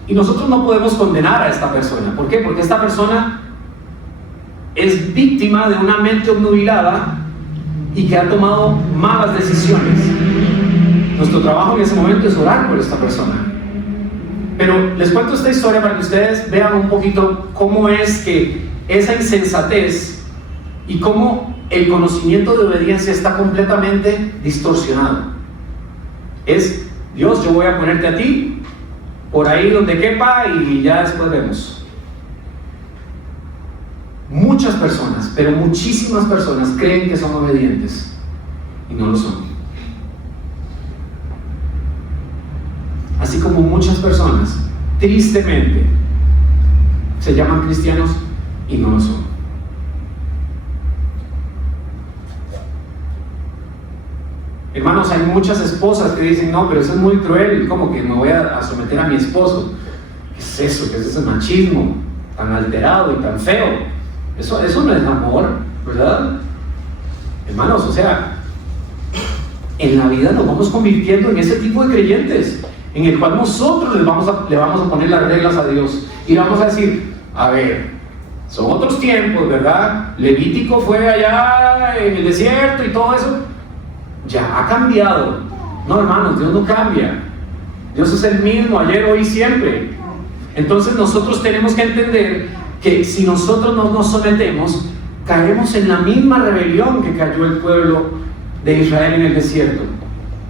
y nosotros no podemos condenar a esta persona. ¿Por qué? Porque esta persona es víctima de una mente obnubilada y que ha tomado malas decisiones. Nuestro trabajo en ese momento es orar por esta persona. Pero les cuento esta historia para que ustedes vean un poquito cómo es que esa insensatez y cómo el conocimiento de obediencia está completamente distorsionado. Es, Dios, yo voy a ponerte a ti por ahí donde quepa y ya después vemos. Muchas personas, pero muchísimas personas creen que son obedientes y no lo son. Así como muchas personas, tristemente, se llaman cristianos y no lo son. Hermanos, hay muchas esposas que dicen, no, pero eso es muy cruel, como que me voy a someter a mi esposo. ¿Qué es eso? ¿Qué es ese machismo tan alterado y tan feo? Eso no es amor, ¿verdad? Hermanos, o sea, en la vida nos vamos convirtiendo en ese tipo de creyentes, en el cual nosotros le vamos a poner las reglas a Dios y vamos a decir, a ver, son otros tiempos, ¿verdad? Levítico fue allá en el desierto y todo eso, ya ha cambiado. No, hermanos, Dios no cambia. Dios es el mismo, ayer, hoy y siempre. Entonces nosotros tenemos que entender que si nosotros no nos sometemos, caemos en la misma rebelión que cayó el pueblo de Israel en el desierto,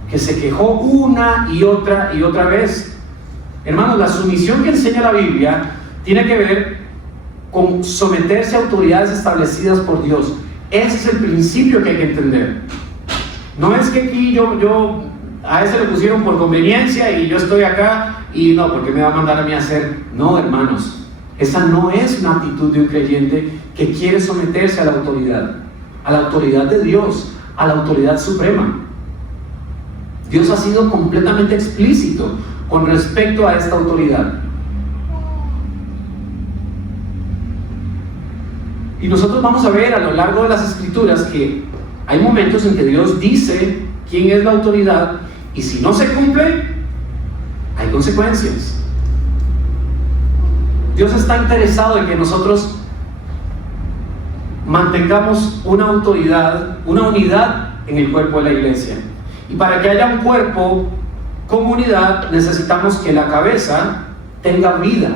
que se quejó una y otra vez. Hermanos, la sumisión que enseña la Biblia tiene que ver con someterse a autoridades establecidas por Dios. Ese es el principio que hay que entender. No es que aquí yo a ese le pusieron por conveniencia y yo estoy acá y no, porque me va a mandar a mí a hacer. No, hermanos, esa no es una actitud de un creyente que quiere someterse a la autoridad de Dios, a la autoridad suprema. Dios ha sido completamente explícito con respecto a esta autoridad. Y nosotros vamos a ver a lo largo de las Escrituras que hay momentos en que Dios dice quién es la autoridad y si no se cumple, hay consecuencias. Dios está interesado en que nosotros mantengamos una autoridad, una unidad en el cuerpo de la iglesia. Y para que haya un cuerpo con unidad, necesitamos que la cabeza tenga vida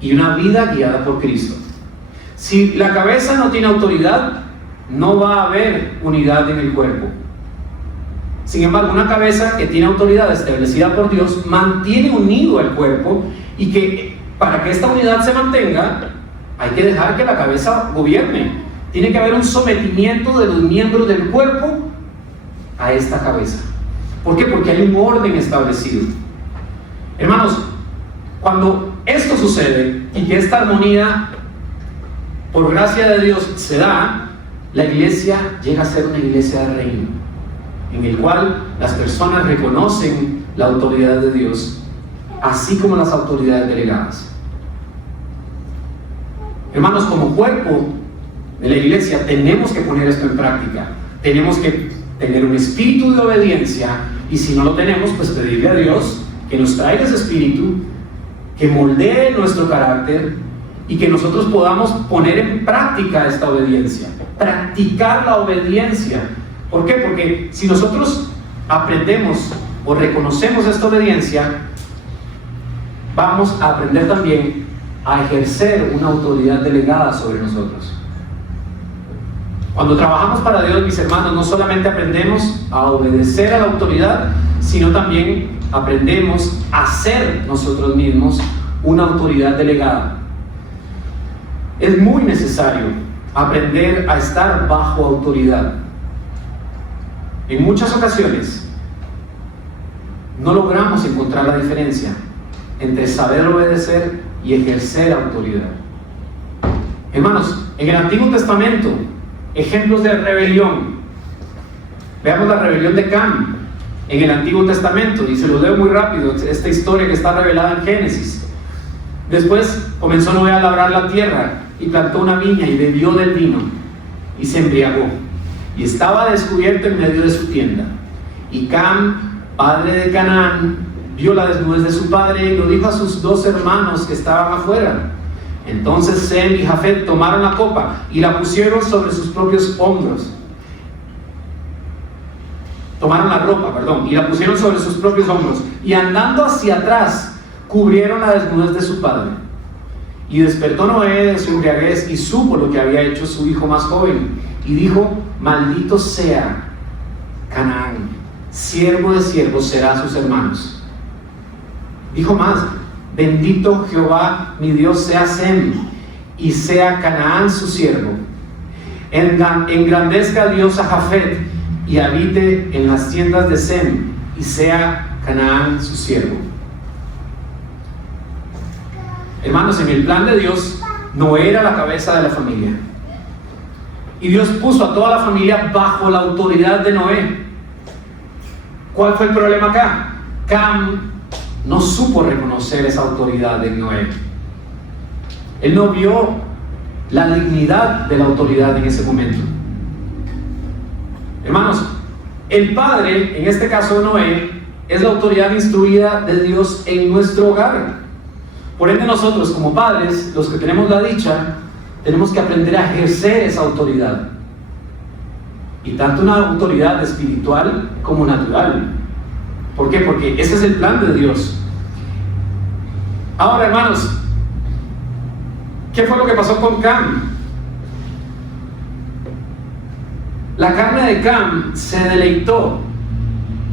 y una vida guiada por Cristo. Si la cabeza no tiene autoridad, no va a haber unidad en el cuerpo. Sin embargo, una cabeza que tiene autoridad establecida por Dios mantiene unido el cuerpo, y que para que esta unidad se mantenga hay que dejar que la cabeza gobierne. Tiene que haber un sometimiento de los miembros del cuerpo a esta cabeza. ¿Por qué? Porque hay un orden establecido. Hermanos, cuando esto sucede y que esta armonía por gracia de Dios se da, la iglesia llega a ser una iglesia de reino, en el cual las personas reconocen la autoridad de Dios, así como las autoridades delegadas. Hermanos, como cuerpo de la iglesia tenemos que poner esto en práctica. Tenemos que tener un espíritu de obediencia, y si no lo tenemos, pues pedirle a Dios que nos traiga ese espíritu, que moldee nuestro carácter y que nosotros podamos poner en práctica esta obediencia, practicar la obediencia. ¿Por qué? Porque si nosotros aprendemos o reconocemos esta obediencia, vamos a aprender también a ejercer una autoridad delegada sobre nosotros. Cuando trabajamos para Dios, mis hermanos, no solamente aprendemos a obedecer a la autoridad, sino también aprendemos a ser nosotros mismos una autoridad delegada. Es muy necesario aprender a estar bajo autoridad. En muchas ocasiones no logramos encontrar la diferencia entre saber obedecer y ejercer autoridad. Hermanos, en el Antiguo Testamento, ejemplos de rebelión. Veamos la rebelión de Cam en el Antiguo Testamento, y se lo leo muy rápido, esta historia que está revelada en Génesis. Después comenzó Noé a labrar la tierra y plantó una viña y bebió del vino y se embriagó y estaba descubierto en medio de su tienda. Y Cam, padre de Canaán, vio la desnudez de su padre y lo dijo a sus 2 hermanos que estaban afuera. Entonces Sem y Jafet tomaron la copa y la pusieron sobre sus propios hombros. Tomaron la ropa, y la pusieron sobre sus propios hombros, y andando hacia atrás cubrieron la desnudez de su padre. Y despertó Noé de su embriaguez y supo lo que había hecho su hijo más joven, y dijo: maldito sea Canaán, siervo de siervos será a sus hermanos. Dijo más: bendito Jehová mi Dios sea Sem, y sea Canaán su siervo. Engrandezca Dios a Jafet, y habite en las tiendas de Sem, y sea Canaán su siervo. Hermanos, en el plan de Dios, Noé era la cabeza de la familia, y Dios puso a toda la familia bajo la autoridad de Noé. ¿Cuál fue el problema acá? Cam no supo reconocer esa autoridad de Noé. Él no vio la dignidad de la autoridad en ese momento. Hermanos, el padre, en este caso Noé, es la autoridad instruida de Dios en nuestro hogar. Por ende, nosotros como padres, los que tenemos la dicha, tenemos que aprender a ejercer esa autoridad. Y tanto una autoridad espiritual como natural. ¿Por qué? Porque ese es el plan de Dios. Ahora, hermanos, ¿qué fue lo que pasó con Cam? La carne de Cam se deleitó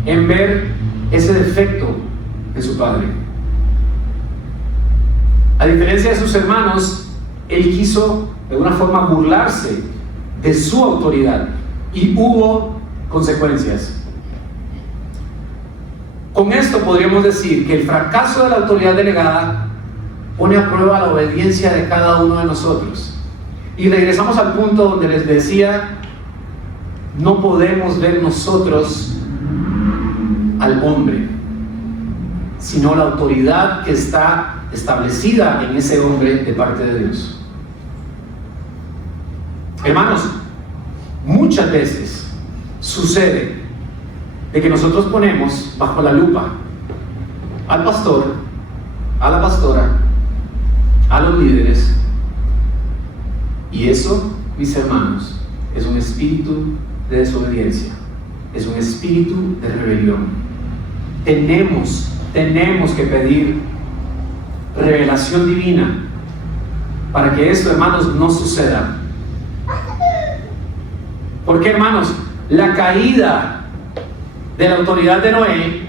en ver ese defecto en su padre. A diferencia de sus hermanos, él quiso de alguna forma burlarse de su autoridad, y hubo consecuencias. Con esto podríamos decir que el fracaso de la autoridad delegada pone a prueba la obediencia de cada uno de nosotros. Y regresamos al punto donde les decía: no podemos ver nosotros al hombre, sino la autoridad que está establecida en ese hombre de parte de Dios. Hermanos, muchas veces sucede de que nosotros ponemos bajo la lupa al pastor, a la pastora, a los líderes, y eso, mis hermanos, es un espíritu de desobediencia, es un espíritu de rebelión. Tenemos que pedir revelación divina para que esto, hermanos, no suceda. Porque, hermanos, la caída de la autoridad de Noé,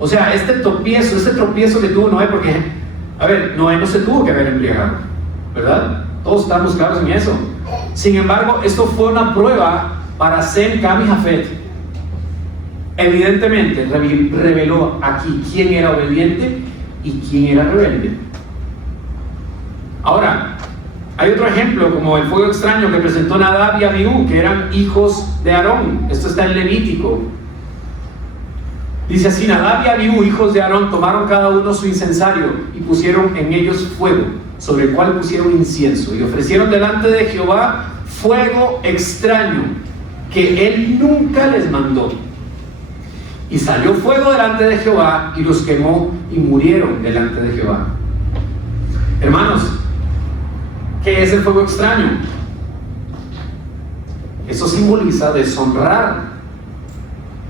o sea, este tropiezo que tuvo Noé, porque, a ver, Noé no se tuvo que haber embriagado, ¿verdad? Todos estamos claros en eso. Sin embargo, esto fue una prueba para Sem, Cam y Jafet. Evidentemente reveló aquí quién era obediente y quién era rebelde. Ahora, hay otro ejemplo, como el fuego extraño que presentó Nadab y Abiú, que eran hijos de Aarón. Esto está en Levítico. Dice así: Nadab y Abiú, hijos de Aarón, tomaron cada uno su incensario y pusieron en ellos fuego, sobre el cual pusieron incienso, y ofrecieron delante de Jehová fuego extraño que él nunca les mandó. Y salió fuego delante de Jehová y los quemó, y murieron delante de Jehová. Hermanos, ¿qué es el fuego extraño? Eso simboliza deshonrar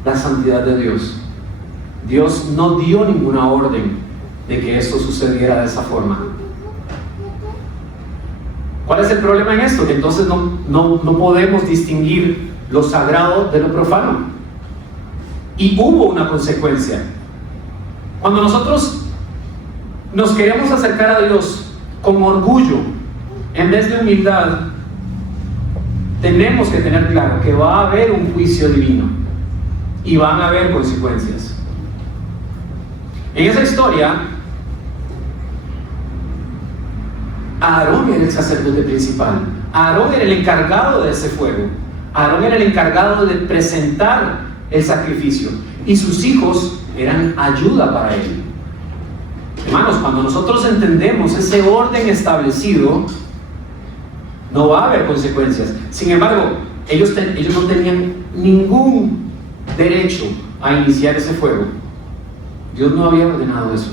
la santidad de Dios. Dios no dio ninguna orden de que esto sucediera de esa forma. ¿Cuál es el problema en esto? Que entonces no podemos distinguir lo sagrado de lo profano. Y hubo una consecuencia. Cuando nosotros nos queremos acercar a Dios con orgullo en vez de humildad, tenemos que tener claro que va a haber un juicio divino. y van a haber consecuencias. En esa historia, Aarón era el sacerdote principal. Aarón era el encargado de ese fuego. Aarón era el encargado de presentar el sacrificio. Y sus hijos eran ayuda para él. Hermanos, cuando nosotros entendemos ese orden establecido, no va a haber consecuencias. Sin embargo, ellos no tenían ningún derecho a iniciar ese fuego. Dios no había ordenado eso.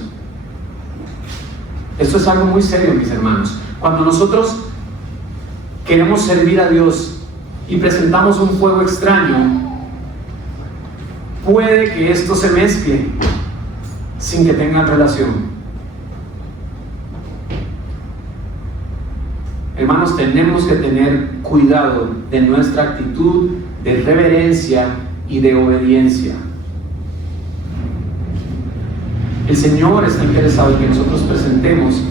Esto es algo muy serio, mis hermanos. Cuando nosotros queremos servir a Dios y presentamos un fuego extraño, puede que esto se mezcle sin que tengan relación. Hermanos, tenemos que tener cuidado de nuestra actitud de reverencia y de obediencia. El Señor está interesado en que nosotros presentemos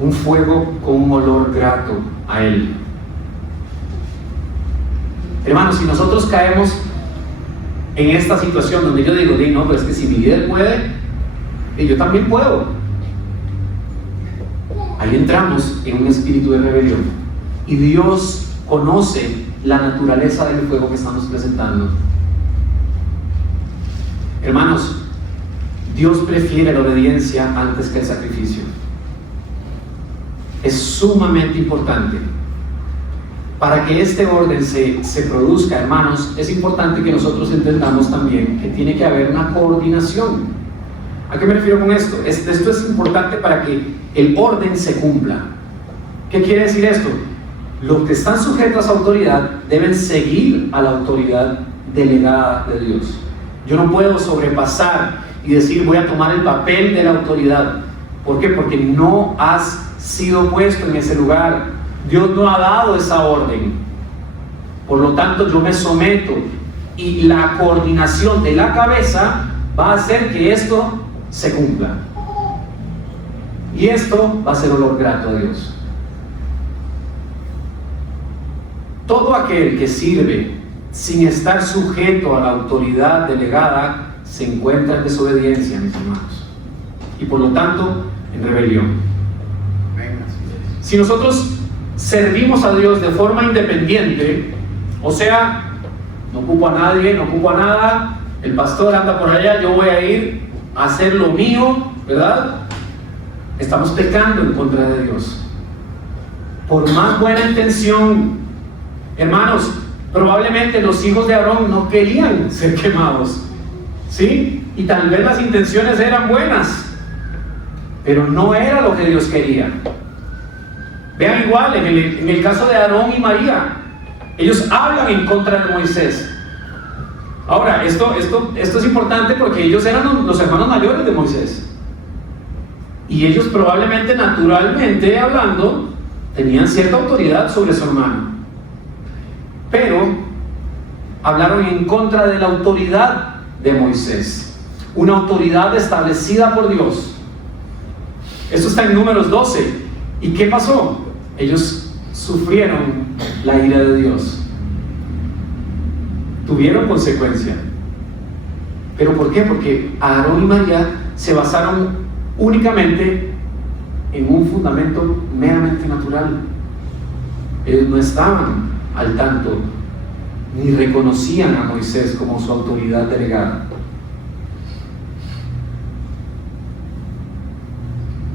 un fuego con un olor grato a Él. Hermanos, si nosotros caemos en esta situación donde yo digo, no, pero es que si mi líder puede, yo también puedo. Ahí entramos en un espíritu de rebelión. Y Dios conoce la naturaleza del fuego que estamos presentando. Hermanos, Dios prefiere la obediencia antes que el sacrificio. Es sumamente importante. Para que este orden se produzca, hermanos, es importante que nosotros entendamos también que tiene que haber una coordinación. ¿A qué me refiero con esto? Esto es importante para que el orden se cumpla. ¿Qué quiere decir esto? Los que están sujetos a autoridad deben seguir a la autoridad delegada de Dios. Yo no puedo sobrepasar y decir voy a tomar el papel de la autoridad. ¿Por qué? Porque no has sido puesto en ese lugar. Dios no ha dado esa orden. Por lo tanto, yo me someto y la coordinación de la cabeza va a hacer que esto se cumpla. Y esto va a ser olor grato a Dios. Todo aquel que sirve sin estar sujeto a la autoridad delegada se encuentra en desobediencia, mis hermanos, y por lo tanto en rebelión. Si nosotros servimos a Dios de forma independiente, o sea, no ocupo a nadie, no ocupo a nada, el pastor anda por allá, yo voy a ir a hacer lo mío, ¿verdad? Estamos pecando en contra de Dios. Por más buena intención, hermanos, probablemente los hijos de Aarón no querían ser quemados, ¿sí? Y tal vez las intenciones eran buenas, pero no era lo que Dios quería. Vean igual, en el caso de Aarón y María, ellos hablan en contra de Moisés. Ahora, esto es importante porque ellos eran los hermanos mayores de Moisés. Y ellos probablemente, naturalmente hablando, tenían cierta autoridad sobre su hermano. Pero hablaron en contra de la autoridad de Moisés, una autoridad establecida por Dios. Esto está en Números 12. ¿Y qué pasó? Ellos sufrieron la ira de Dios. Tuvieron consecuencia. ¿Pero por qué? Porque Aarón y María se basaron únicamente en un fundamento meramente natural. Ellos no estaban al tanto ni reconocían a Moisés como su autoridad delegada.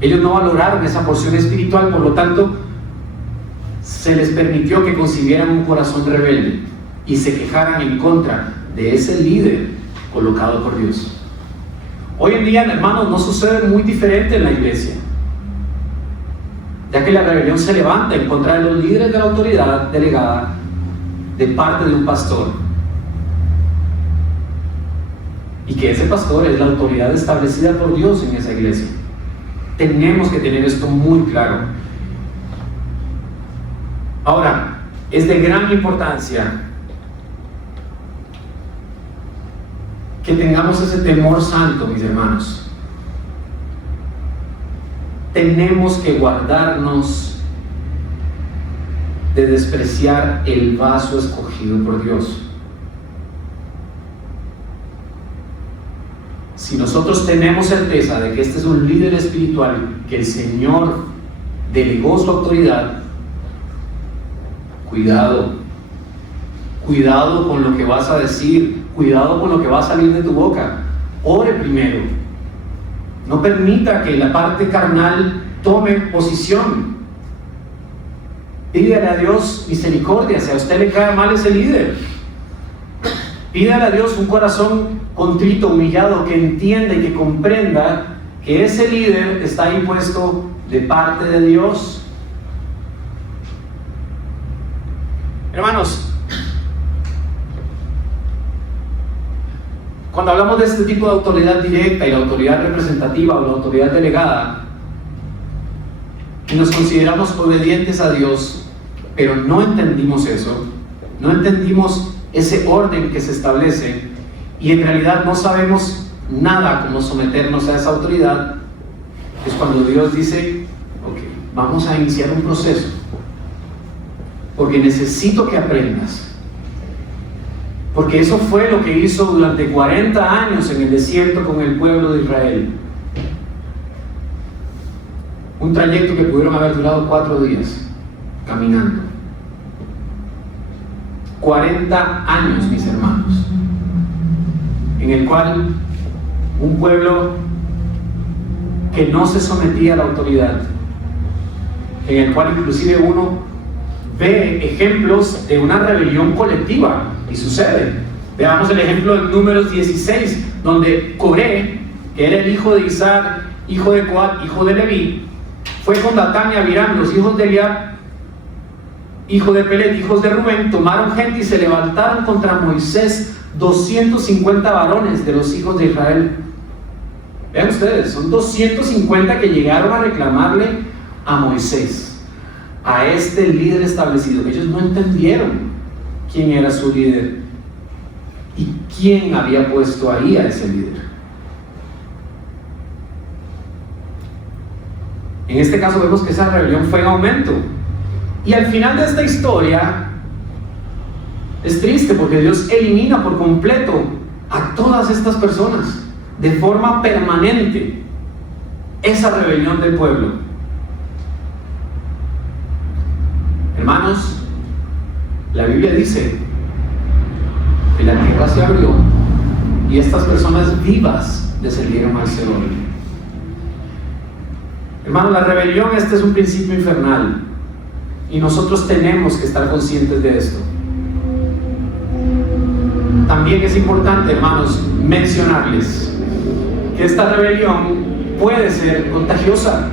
Ellos no valoraron esa porción espiritual, por lo tanto se les permitió que concibieran un corazón rebelde y se quejaran en contra de ese líder colocado por Dios. Hoy en día, hermanos, no sucede muy diferente en la iglesia, ya que la rebelión se levanta en contra de los líderes de la autoridad delegada de parte de un pastor, y que ese pastor es la autoridad establecida por Dios en esa iglesia. Tenemos que tener esto muy claro. Ahora, es de gran importancia que tengamos ese temor santo, mis hermanos. Tenemos que guardarnos de despreciar el vaso escogido por Dios. si nosotros tenemos certeza de que este es un líder espiritual, que el Señor delegó su autoridad, cuidado con lo que vas a decir, cuidado con lo que va a salir de tu boca. Ore primero. No permita que la parte carnal tome posición. Pídale a Dios misericordia. Si a usted le cae mal ese líder, pídale a Dios un corazón contrito, humillado, que entienda y que comprenda que ese líder está impuesto de parte de Dios. Hermanos, cuando hablamos de este tipo de autoridad directa y la autoridad representativa o la autoridad delegada, y nos consideramos obedientes a Dios, pero no entendimos eso, no entendimos ese orden que se establece, y en realidad no sabemos nada cómo someternos a esa autoridad, es cuando Dios dice: ok, vamos a iniciar un proceso, porque necesito que aprendas. Porque eso fue lo que hizo durante 40 años en el desierto con el pueblo de Israel. Un trayecto que pudieron haber durado 4 días caminando. 40 años, mis hermanos, en el cual un pueblo que no se sometía a la autoridad, en el cual inclusive uno ve ejemplos de una rebelión colectiva, y sucede. Veamos el ejemplo en Números 16, donde Coré, que era el hijo de Isaac, hijo de Coat, hijo de Leví, fue con Datán y Abiram, los hijos de Eliab, hijo de Pelet, hijos de Rubén, tomaron gente y se levantaron contra Moisés 250 varones de los hijos de Israel. Vean ustedes, son 250 que llegaron a reclamarle a Moisés, a este líder establecido. Ellos no entendieron quién era su líder y quién había puesto ahí a ese líder. En este caso vemos que esa rebelión fue en aumento, y al final de esta historia es triste, porque Dios elimina por completo a todas estas personas de forma permanente, esa rebelión del pueblo. Hermanos, la Biblia dice que la tierra se abrió y estas personas vivas descendieron al Seol. Hermanos, la rebelión, este es un principio infernal, y nosotros tenemos que estar conscientes de esto. También es importante, hermanos, mencionarles que esta rebelión puede ser contagiosa,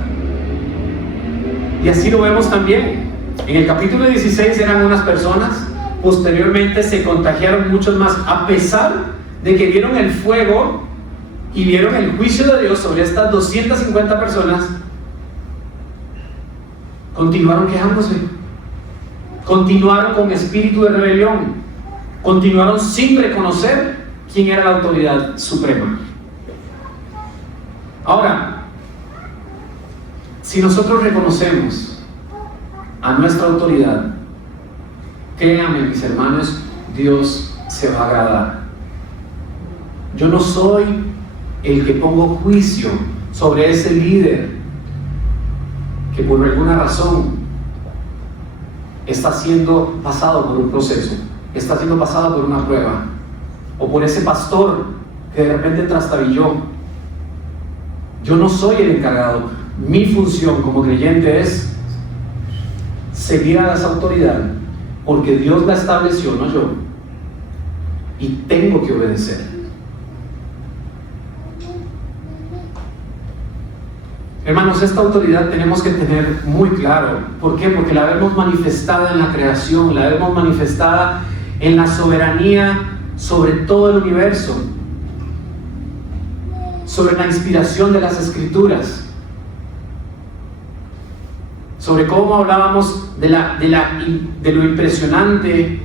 y así lo vemos también. En el capítulo 16 eran unas personas, posteriormente se contagiaron muchos más, a pesar de que vieron el fuego y vieron el juicio de Dios sobre estas 250 personas. Continuaron quejándose, continuaron con espíritu de rebelión, continuaron sin reconocer quién era la autoridad suprema. Ahora, si nosotros reconocemos a nuestra autoridad, créanme, mis hermanos, Dios se va a agradar. Yo no soy el que pongo juicio sobre ese líder que por alguna razón está siendo pasado por un proceso, está siendo pasado por una prueba, o por ese pastor que de repente trastabilló. Yo no soy el encargado. Mi función como creyente es seguir a esa autoridad, porque Dios la estableció, no yo, y tengo que obedecer. Hermanos, esta autoridad tenemos que tener muy claro. ¿Por qué? Porque la vemos manifestada en la creación, la vemos manifestada en la soberanía sobre todo el universo, sobre la inspiración de las Escrituras, sobre cómo hablábamos de lo impresionante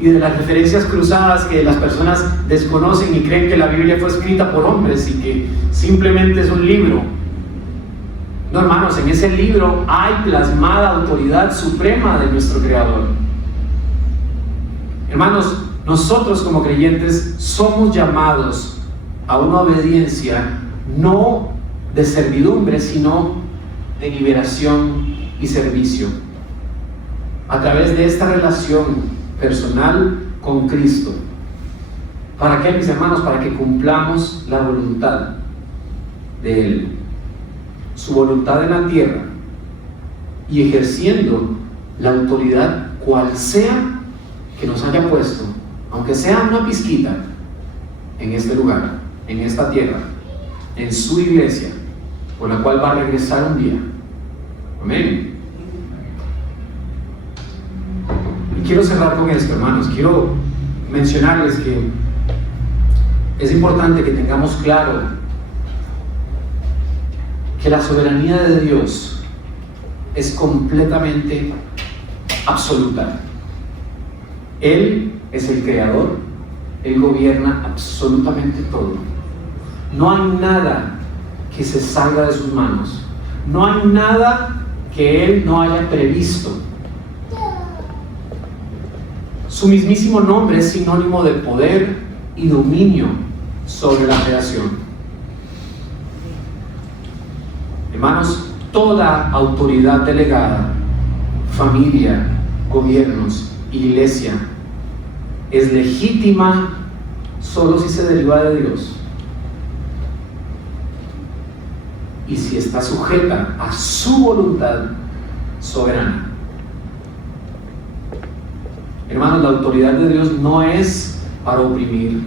y de las referencias cruzadas que las personas desconocen y creen que la Biblia fue escrita por hombres y que simplemente es un libro. No, hermanos, en ese libro hay plasmada autoridad suprema de nuestro Creador. Hermanos, nosotros como creyentes somos llamados a una obediencia no de servidumbre, sino de liberación y servicio. A través de esta relación personal con Cristo. ¿Para qué, mis hermanos? Para que cumplamos la voluntad de Él, su voluntad en la tierra, y ejerciendo la autoridad cual sea que nos haya puesto, aunque sea una pizquita, en este lugar, en esta tierra, en su iglesia, por la cual va a regresar un día. Amén. Y quiero cerrar con esto, hermanos. Quiero mencionarles que es importante que tengamos claro que la soberanía de Dios es completamente absoluta. Él es el creador, Él gobierna absolutamente todo. No hay nada que se salga de sus manos. No hay nada que Él no haya previsto. Su mismísimo nombre es sinónimo de poder y dominio sobre la creación. Hermanos, toda autoridad delegada, familia, gobiernos, iglesia, es legítima solo si se deriva de Dios y si está sujeta a su voluntad soberana. Hermanos, la autoridad de Dios no es para oprimir,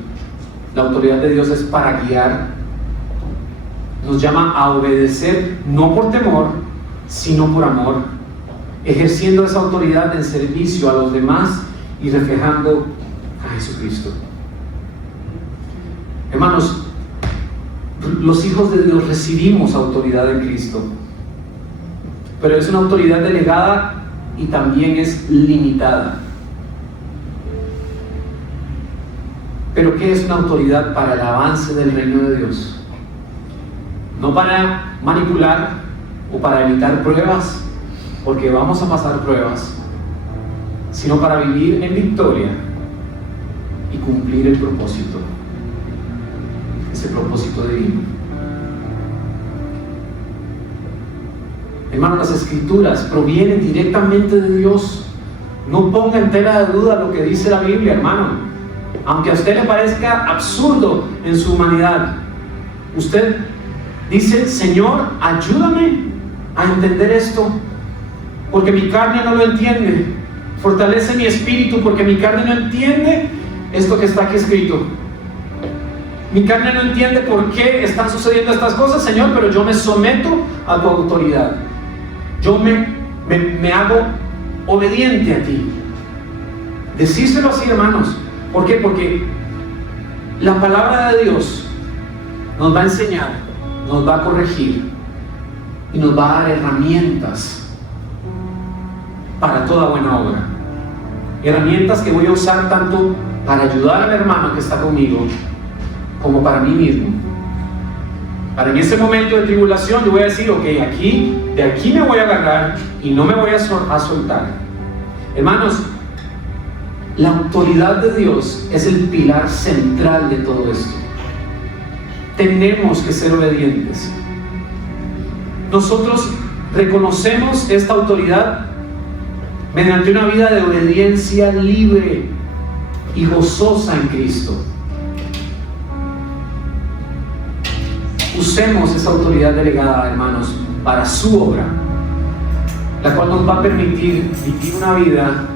la autoridad de Dios es para guiar. Nos llama a obedecer, no por temor, sino por amor, ejerciendo esa autoridad en servicio a los demás y reflejando a Jesucristo. Hermanos, los hijos de Dios recibimos autoridad en Cristo, pero es una autoridad delegada y también es limitada. ¿Pero qué es una autoridad para el avance del reino de Dios? No para manipular o para evitar pruebas, porque vamos a pasar pruebas, sino para vivir en victoria y cumplir el propósito, ese propósito divino. Hermanos, las escrituras provienen directamente de Dios. No ponga en tela de duda lo que dice la Biblia, hermano. Aunque a usted le parezca absurdo en su humanidad, usted dice: Señor, ayúdame a entender esto, porque mi carne no lo entiende. Fortalece mi espíritu, porque mi carne no entiende esto que está aquí escrito. Mi carne no entiende por qué están sucediendo estas cosas, Señor, pero yo me someto a tu autoridad. Yo me hago obediente a ti. Decírselo así, hermanos. ¿Por qué? Porque la palabra de Dios nos va a enseñar, nos va a corregir y nos va a dar herramientas para toda buena obra. Herramientas que voy a usar tanto para ayudar al hermano que está conmigo, como para mí mismo. Para en ese momento de tribulación yo voy a decir: ok, de aquí me voy a agarrar y no me voy a soltar. Hermanos, la autoridad de Dios es el pilar central de todo esto. Tenemos que ser obedientes. Nosotros reconocemos esta autoridad mediante una vida de obediencia libre y gozosa en Cristo. Usemos esa autoridad delegada, hermanos, para su obra, la cual nos va a permitir vivir una vida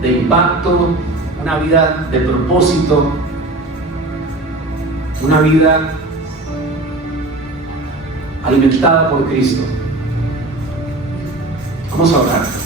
de impacto, una vida de propósito, una vida alimentada por Cristo. Vamos a orar.